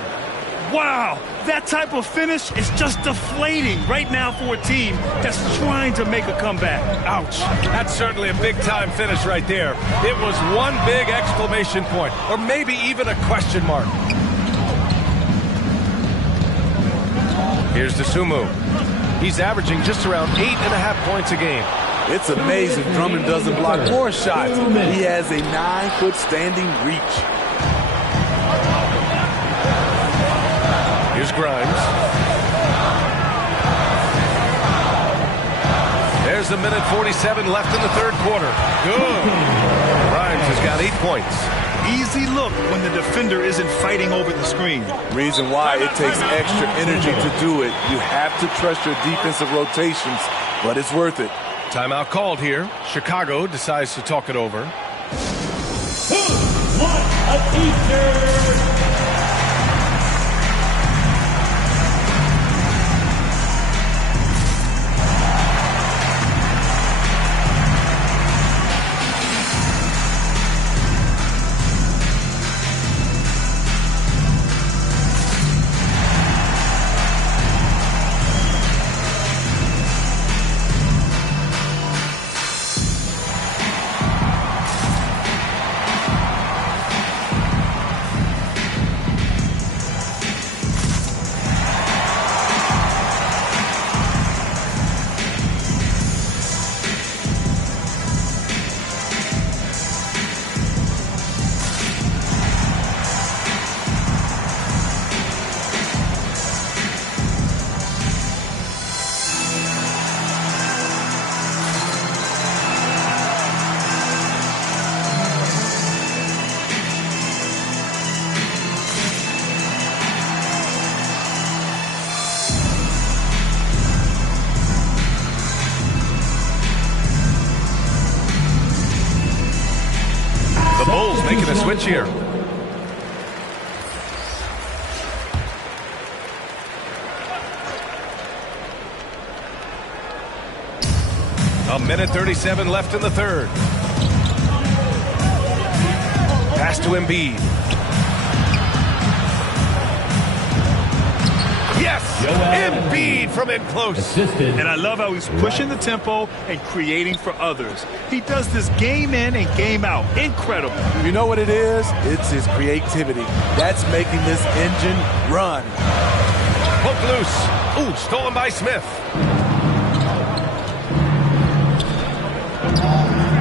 Wow, that type of finish is just deflating right now for a team that's trying to make a comeback. Ouch. That's certainly a big-time finish right there. It was one big exclamation point, or maybe even a question mark. Here's Dosunmu. He's averaging just around 8.5 points a game. It's amazing Drummond doesn't block more shots. He has a 9-foot standing reach. Here's Grimes. There's a minute 47 left in the third quarter. Good. Grimes has got 8 points. Easy look when the defender isn't fighting over the screen. Reason why it takes extra energy to do it. You have to trust your defensive rotations, but it's worth it. Timeout called here. Chicago decides to talk it over. Who's what a teacher? The Bulls making a switch here. A minute 37 left in the third. Pass to Embiid. Yes! Embiid from in close. And I love how he's pushing the tempo and creating for others. He does this game in and game out. Incredible. You know what it is? It's his creativity. That's making this engine run. Hook loose. Ooh, stolen by Smith.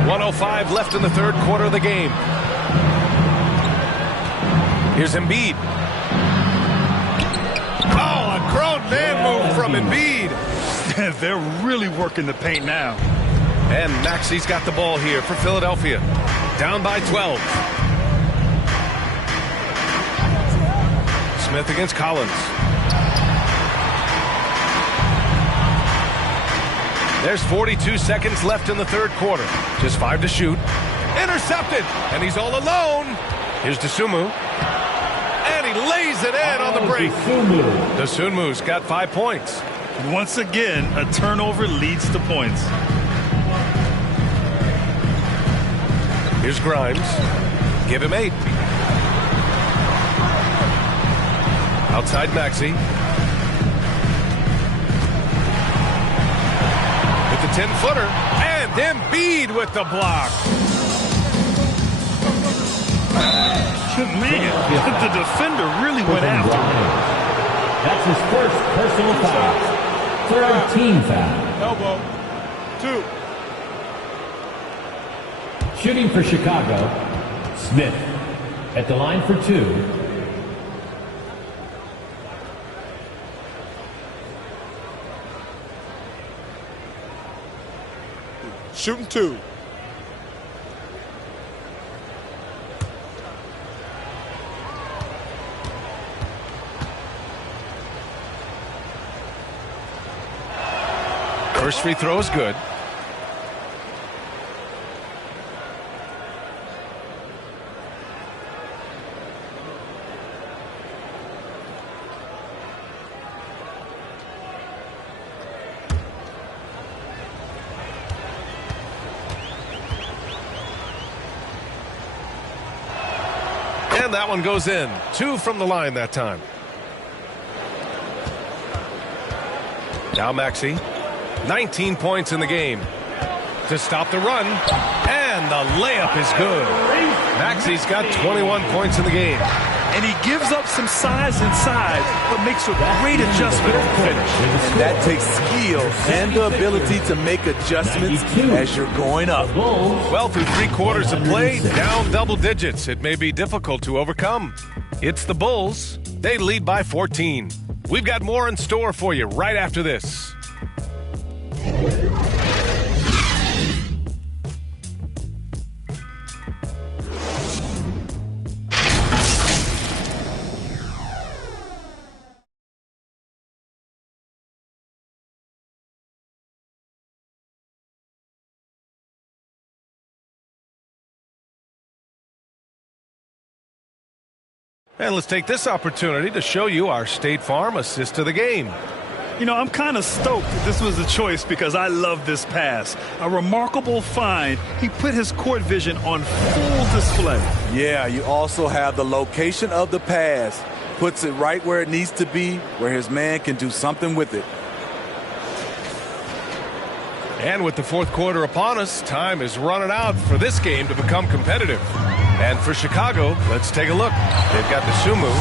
1:05 left in the third quarter of the game. Here's Embiid. move from Embiid. They're really working the paint now. And Maxey's got the ball here for Philadelphia. Down by 12. Smith against Collins. There's 42 seconds left in the third quarter. Just 5 to shoot. Intercepted, and he's all alone. Here's Dosunmu. And he lays it in on the break. Dosunmu's got 5 points. Once again, a turnover leads to points. Here's Grimes. Give him 8. Outside Maxey. With the 10-footer. And Embiid with the block. Man, the defender really went after him. That's his first personal foul. Third team foul. Elbow. 2. Shooting for Chicago, Smith. At the line for 2. Shooting 2. First free throw is good. And that one goes in. 2 from the line that time. Now Maxey. 19 points in the game. To stop the run. And the layup is good. Maxey's got 21 points in the game. And he gives up some size inside, but makes a great adjustment at the finish. And that takes skill and the ability to make adjustments as you're going up. Well, through 3 quarters of play, down double digits. It may be difficult to overcome. It's the Bulls. They lead by 14. We've got more in store for you right after this. And let's take this opportunity to show you our State Farm assist to the game. You know, I'm kind of stoked that this was a choice because I love this pass. A remarkable find. He put his court vision on full display. Yeah, you also have the location of the pass. Puts it right where it needs to be, where his man can do something with it. And with the fourth quarter upon us, time is running out for this game to become competitive. And for Chicago, let's take a look. They've got Dosunmu,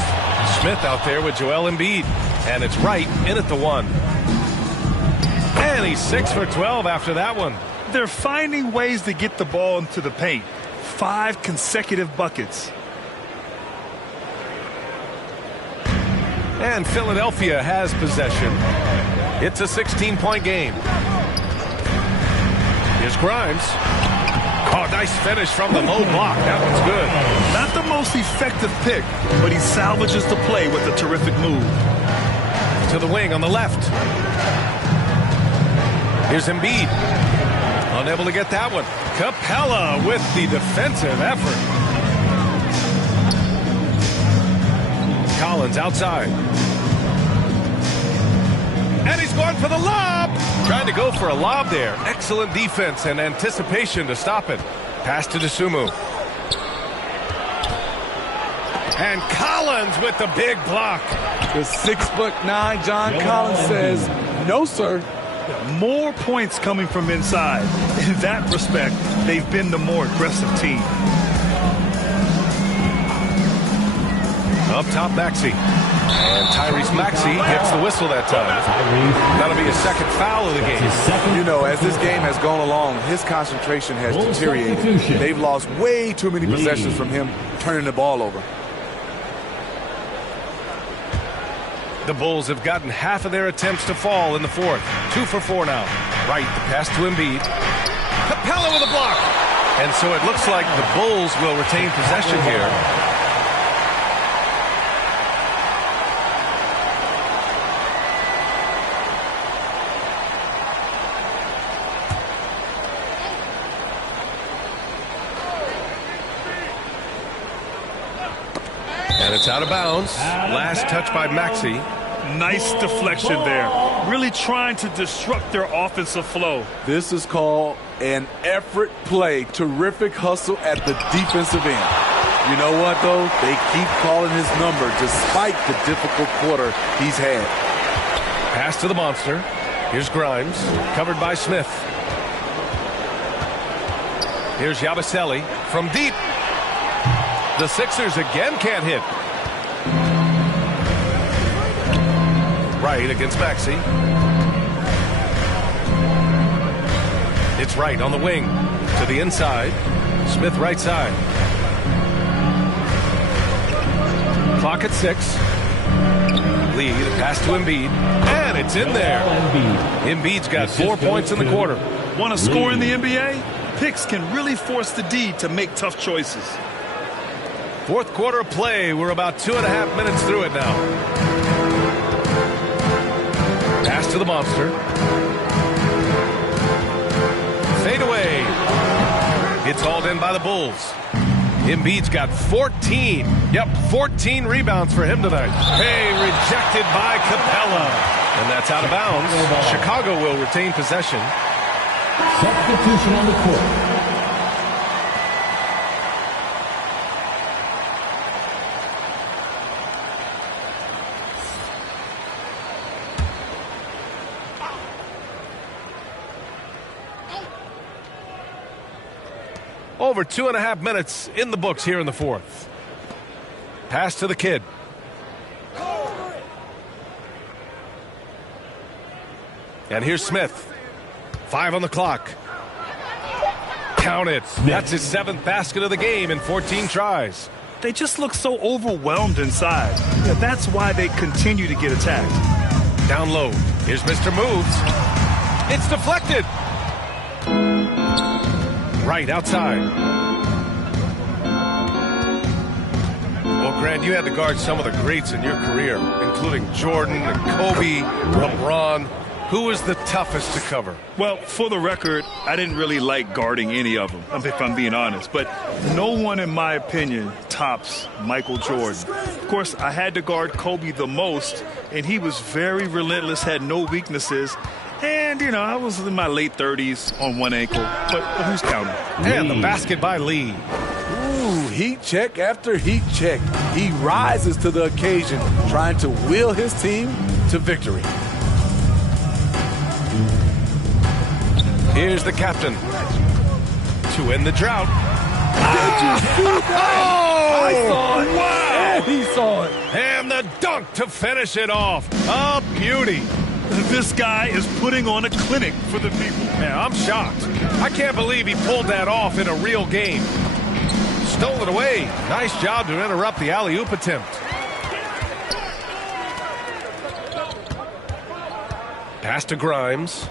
Smith out there with Joel Embiid. And it's right in at the 1. And he's 6 for 12 after that one. They're finding ways to get the ball into the paint. 5 consecutive buckets. And Philadelphia has possession. It's a 16-point game. Here's Grimes. Oh, nice finish from the low block. That one's good. Not the most effective pick, but he salvages the play with a terrific move. To the wing on the left. Here's Embiid. Unable to get that one. Capella with the defensive effort. Collins outside. And he's going for the lob. Trying to go for a lob there. Excellent defense and anticipation to stop it. Pass to Dosunmu. And Collins with the big block. The 6'9" John Collins says, no, sir. More points coming from inside. In that respect, they've been the more aggressive team. Up top, Maxey. And Tyrese Maxey gets the whistle that time. That'll be his second foul of the game. You know, as this game has gone along, his concentration has deteriorated. They've lost way too many possessions from him turning the ball over. The Bulls have gotten half of their attempts to fall in the fourth. 2 for 4 now. Right, the pass to Embiid. Capella with a block. And so it looks like the Bulls will retain possession here. And it's out of bounds. Last touch by Maxey. Nice deflection there. Really trying to disrupt their offensive flow. This is called an effort play. Terrific hustle at the defensive end. You know what, though? They keep calling his number despite the difficult quarter he's had. Pass to the monster. Here's Grimes, covered by Smith. Here's Yabusele from deep. The Sixers again can't hit. Right against Maxey. It's Wright on the wing to the inside. Smith right side. Clock at 6. Lee, the pass to Embiid. And it's in there. Embiid's got 4 points in the quarter. Want to score in the NBA? Picks can really force the D to make tough choices. Fourth quarter of play. We're about 2.5 minutes through it now. Pass to the monster. Fade away. It's hauled in by the Bulls. Embiid's got 14. Yep, 14 rebounds for him tonight. Hey, rejected by Capella. And that's out of bounds. Chicago will retain possession. Substitution on the court. Over 2.5 minutes in the books here in the fourth. Pass to the kid. And here's Smith. 5 on the clock. Count it. That's his 7th basket of the game in 14 tries. They just look so overwhelmed inside. Yeah, that's why they continue to get attacked. Down low. Here's Mr. Moves. It's deflected. Right outside. Well, Grant, you had to guard some of the greats in your career, including Jordan and Kobe, LeBron. Who was the toughest to cover? Well, for the record, I didn't really like guarding any of them, if I'm being honest. But no one, in my opinion, tops Michael Jordan. Of course, I had to guard Kobe the most, and he was very relentless, had no weaknesses. And, you know, I was in my late 30s on one ankle, but who's counting? And the basket by Lee. Ooh, heat check after heat check. He rises to the occasion, trying to will his team to victory. Here's the captain to end the drought. Did you see that? I saw it. Wow. And he saw it. And the dunk to finish it off. A beauty. This guy is putting on a clinic for the people. Man, I'm shocked. I can't believe he pulled that off in a real game. Stole it away. Nice job to interrupt the alley-oop attempt. Pass to Grimes.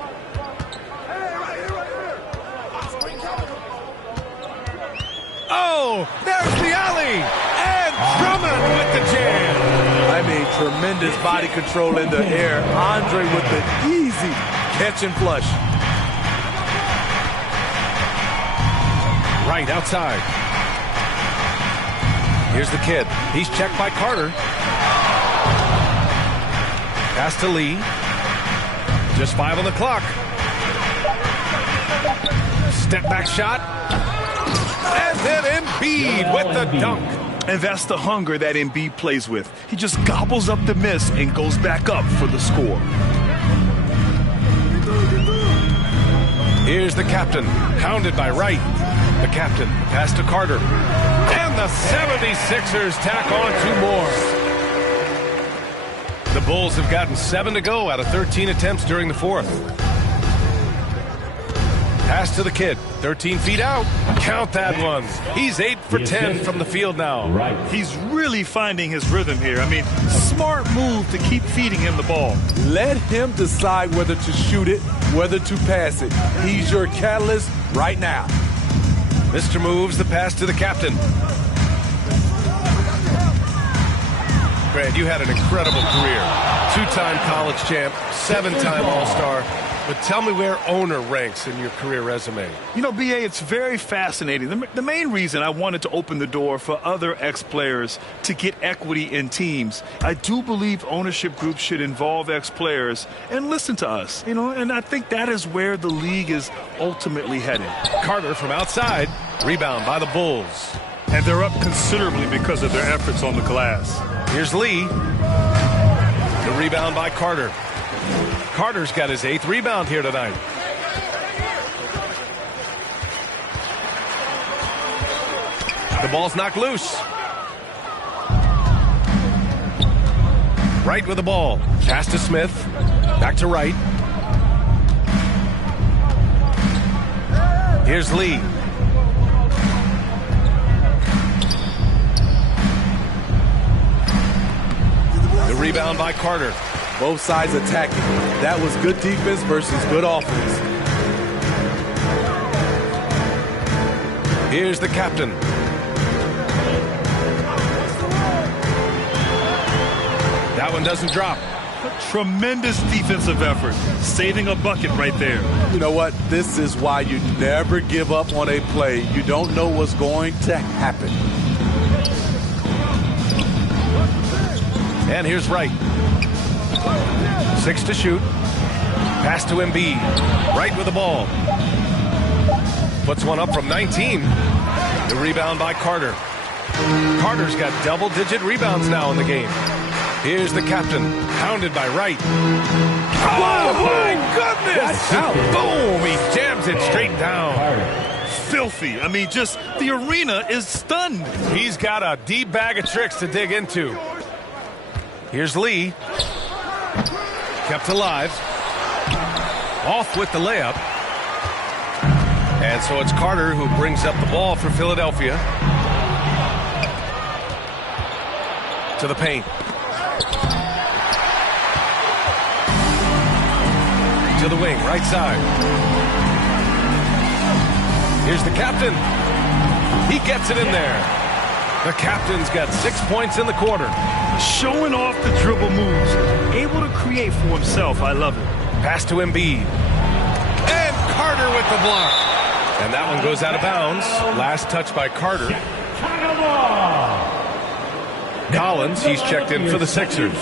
Oh, there's the alley. And Drummond with the jam. I mean, tremendous body control in the air. Andre with the easy catch and flush. Right outside. Here's the kid. He's checked by Carter. Pass to Lee. Just 5 on the clock. Step back shot. And then Embiid with the dunk. And that's the hunger that Embiid plays with. He just gobbles up the miss and goes back up for the score. Here's the captain, hounded by Wright. The captain, pass to Carter. And the 76ers tack on 2 more. The Bulls have gotten 7 to go out of 13 attempts during the fourth. Pass to the kid. 13 feet out. Count that one. He's 8 for 10 from the field now. Right. He's really finding his rhythm here. I mean, smart move to keep feeding him the ball. Let him decide whether to shoot it, whether to pass it. He's your catalyst right now. Mr. moves the pass to the captain. Grant, you had an incredible career. 2-time college champ, 7-time All-Star. But tell me where owner ranks in your career resume. You know, B.A., it's very fascinating. The main reason I wanted to open the door for other ex-players to get equity in teams, I do believe ownership groups should involve ex-players and listen to us, you know, and I think that is where the league is ultimately headed. Carter from outside, rebound by the Bulls. And they're up considerably because of their efforts on the glass. Here's Lee. The rebound by Carter. Carter's got his 8th rebound here tonight. The ball's knocked loose. Wright with the ball. Pass to Smith. Back to Wright. Here's Lee. The rebound by Carter. Both sides attacking. That was good defense versus good offense. Here's the captain. That one doesn't drop. Tremendous defensive effort. Saving a bucket right there. You know what? This is why you never give up on a play. You don't know what's going to happen. And here's Wright. 6 to shoot. Pass to Embiid. Wright with the ball. Puts one up from 19. The rebound by Carter. Carter's got double-digit rebounds now in the game. Here's the captain. Pounded by Wright. Oh, my goodness! Boom! He jams it straight down. Filthy. I mean, just the arena is stunned. He's got a deep bag of tricks to dig into. Here's Lee. Kept alive. Off with the layup. And so it's Carter who brings up the ball for Philadelphia. To the paint. To the wing, right side. Here's the captain. He gets it in there. The captain's got 6 points in the quarter. Showing off the dribble moves. Able to create for himself. I love it. Pass to Embiid. And Carter with the block. And that one goes out of bounds. Last touch by Carter. Collins, he's checked in for the Sixers.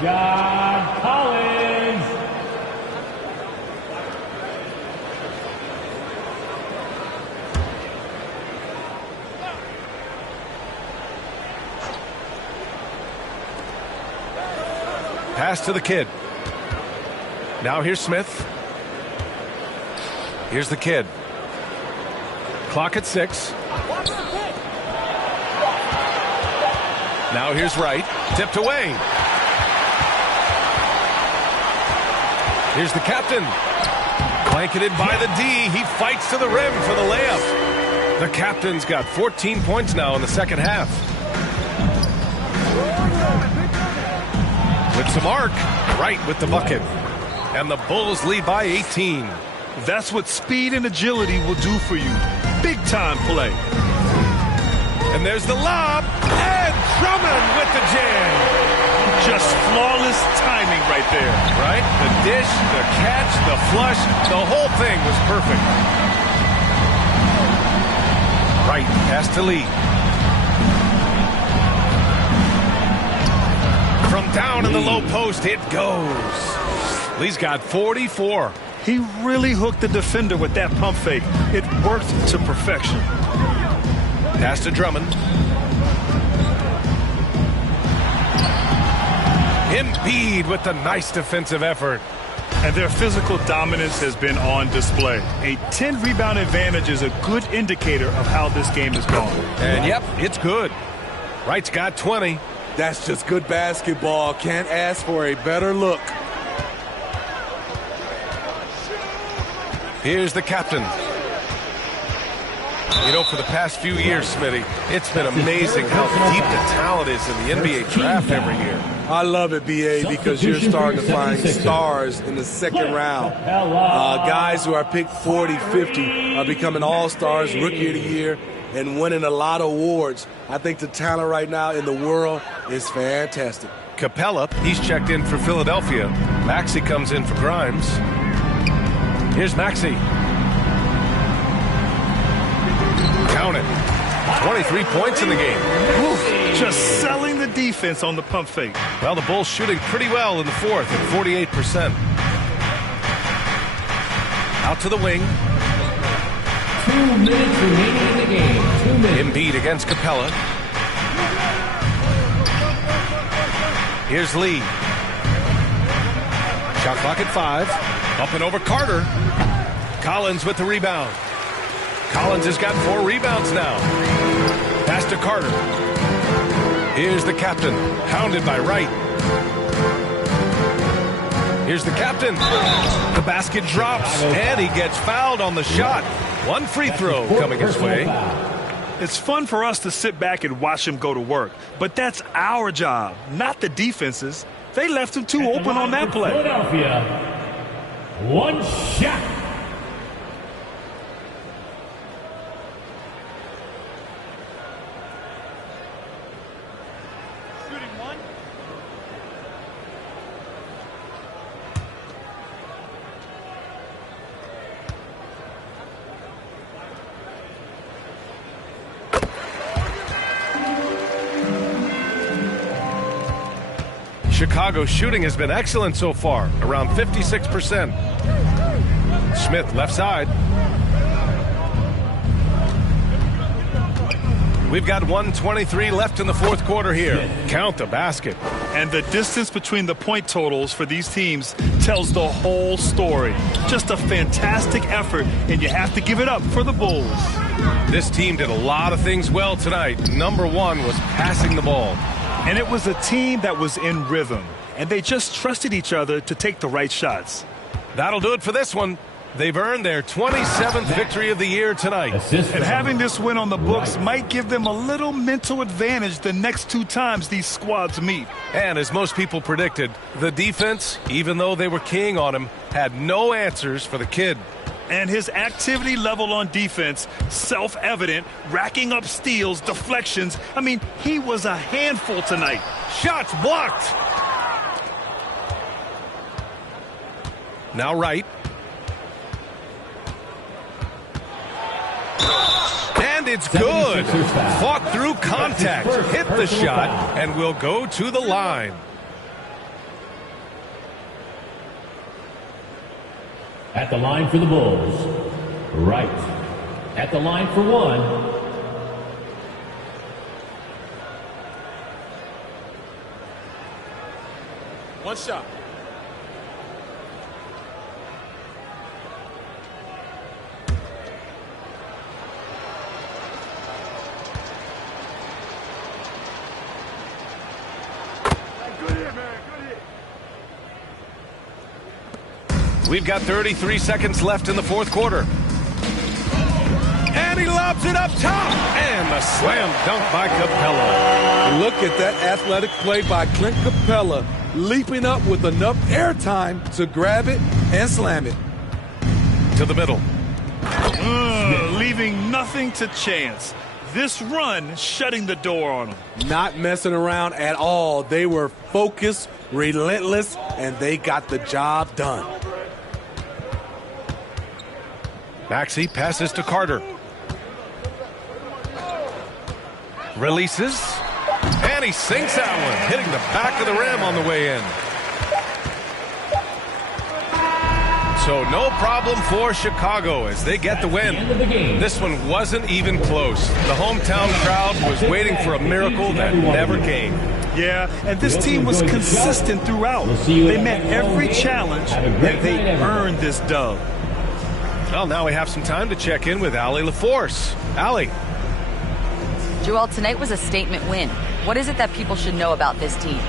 John Collins. Pass to the kid. Now here's Smith. Here's the kid. Clock at 6. Now here's Wright. Tipped away. Here's the captain. Blanketed by the D. He fights to the rim for the layup. The captain's got 14 points now in the second half. With some arc. Wright with the bucket. And the Bulls lead by 18. That's what speed and agility will do for you. Big time play. And there's the lob. And Drummond with the jam. Just flawless timing right there. Right? The dish, the catch, the flush, the whole thing was perfect. Right, pass to Lee. From down in the low post, it goes. Lee's got 44. He really hooked the defender with that pump fake. It worked to perfection. Pass to Drummond. Embiid with the nice defensive effort. And their physical dominance has been on display. A 10-rebound advantage is a good indicator of how this game is going. And yep, it's good. Wright's got 20. That's just good basketball. Can't ask for a better look. Here's the captain. You know, for the past few years, Smitty, it's been amazing how deep the talent is in the NBA draft every year. I love it, B.A., because you're starting to find stars in the second round. Guys who are picked 40, 50 are becoming all-stars, rookie of the year, and winning a lot of awards. I think the talent right now in the world is fantastic. Capella, he's checked in for Philadelphia. Maxey comes in for Grimes. Here's Maxey. Count it. 23 points in the game. Woo, just selling the defense on the pump fake. Well, the Bulls shooting pretty well in the fourth at 48%. Out to the wing. 2 minutes remaining in the game. 2 minutes. Embiid against Capella. Here's Lee. Shot clock at 5. Up and over Carter. Collins with the rebound. Collins has got 4 rebounds now. Pass to Carter. Here's the captain, hounded by Wright. Here's the captain. The basket drops, and he gets fouled on the shot. 1 free throw coming his way. It's fun for us to sit back and watch him go to work, but that's our job, not the defense's. They left him too open on that play. Philadelphia, 1 shot. Chicago's shooting has been excellent so far, around 56%. Smith left side. We've got 1:23 left in the fourth quarter here. Count the basket. And the distance between the point totals for these teams tells the whole story. Just a fantastic effort, and you have to give it up for the Bulls. This team did a lot of things well tonight. Number 1 was passing the ball. And it was a team that was in rhythm, and they just trusted each other to take the right shots. That'll do it for this one. They've earned their 27th victory of the year tonight. And having this win on the books might give them a little mental advantage the next 2 times these squads meet. And as most people predicted, the defense, even though they were keying on him, had no answers for the kid. And his activity level on defense, self-evident, racking up steals, deflections. I mean, he was a handful tonight. Shots blocked. Now Wright. And it's good. Fought through contact, hit the shot, and will go to the line. At the line for the Bulls, Wright. At the line for 1. One shot. We've got 33 seconds left in the fourth quarter. And he lobs it up top. And the slam dunk by Capella. Look at that athletic play by Clint Capella, leaping up with enough airtime to grab it and slam it. To the middle. Leaving nothing to chance. This run shutting the door on them. Not messing around at all. They were focused, relentless, and they got the job done. Maxey passes to Carter. Releases. And he sinks that one, hitting the back of the rim on the way in. So no problem for Chicago as they get the win. This one wasn't even close. The hometown crowd was waiting for a miracle that never came. Yeah, and this team was consistent throughout. They met every challenge, and they earned this dub. Well, now we have some time to check in with Allie LaForce. Allie. Joel, tonight was a statement win. What is it that people should know about this team?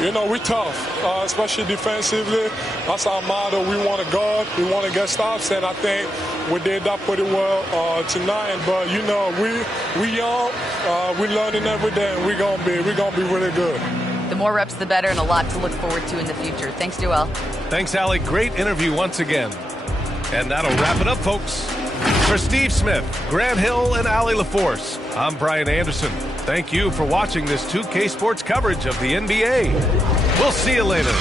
You know, we tough, especially defensively. That's our motto. We want to guard, we want to get stops, and I think we did that pretty well tonight. But you know, we young, we learning every day, and we're gonna be really good. The more reps, the better, and a lot to look forward to in the future. Thanks, Joel. Thanks, Allie. Great interview once again. And that'll wrap it up, folks. For Steve Smith, Grant Hill, and Allie LaForce, I'm Brian Anderson. Thank you for watching this 2K Sports coverage of the NBA. We'll see you later.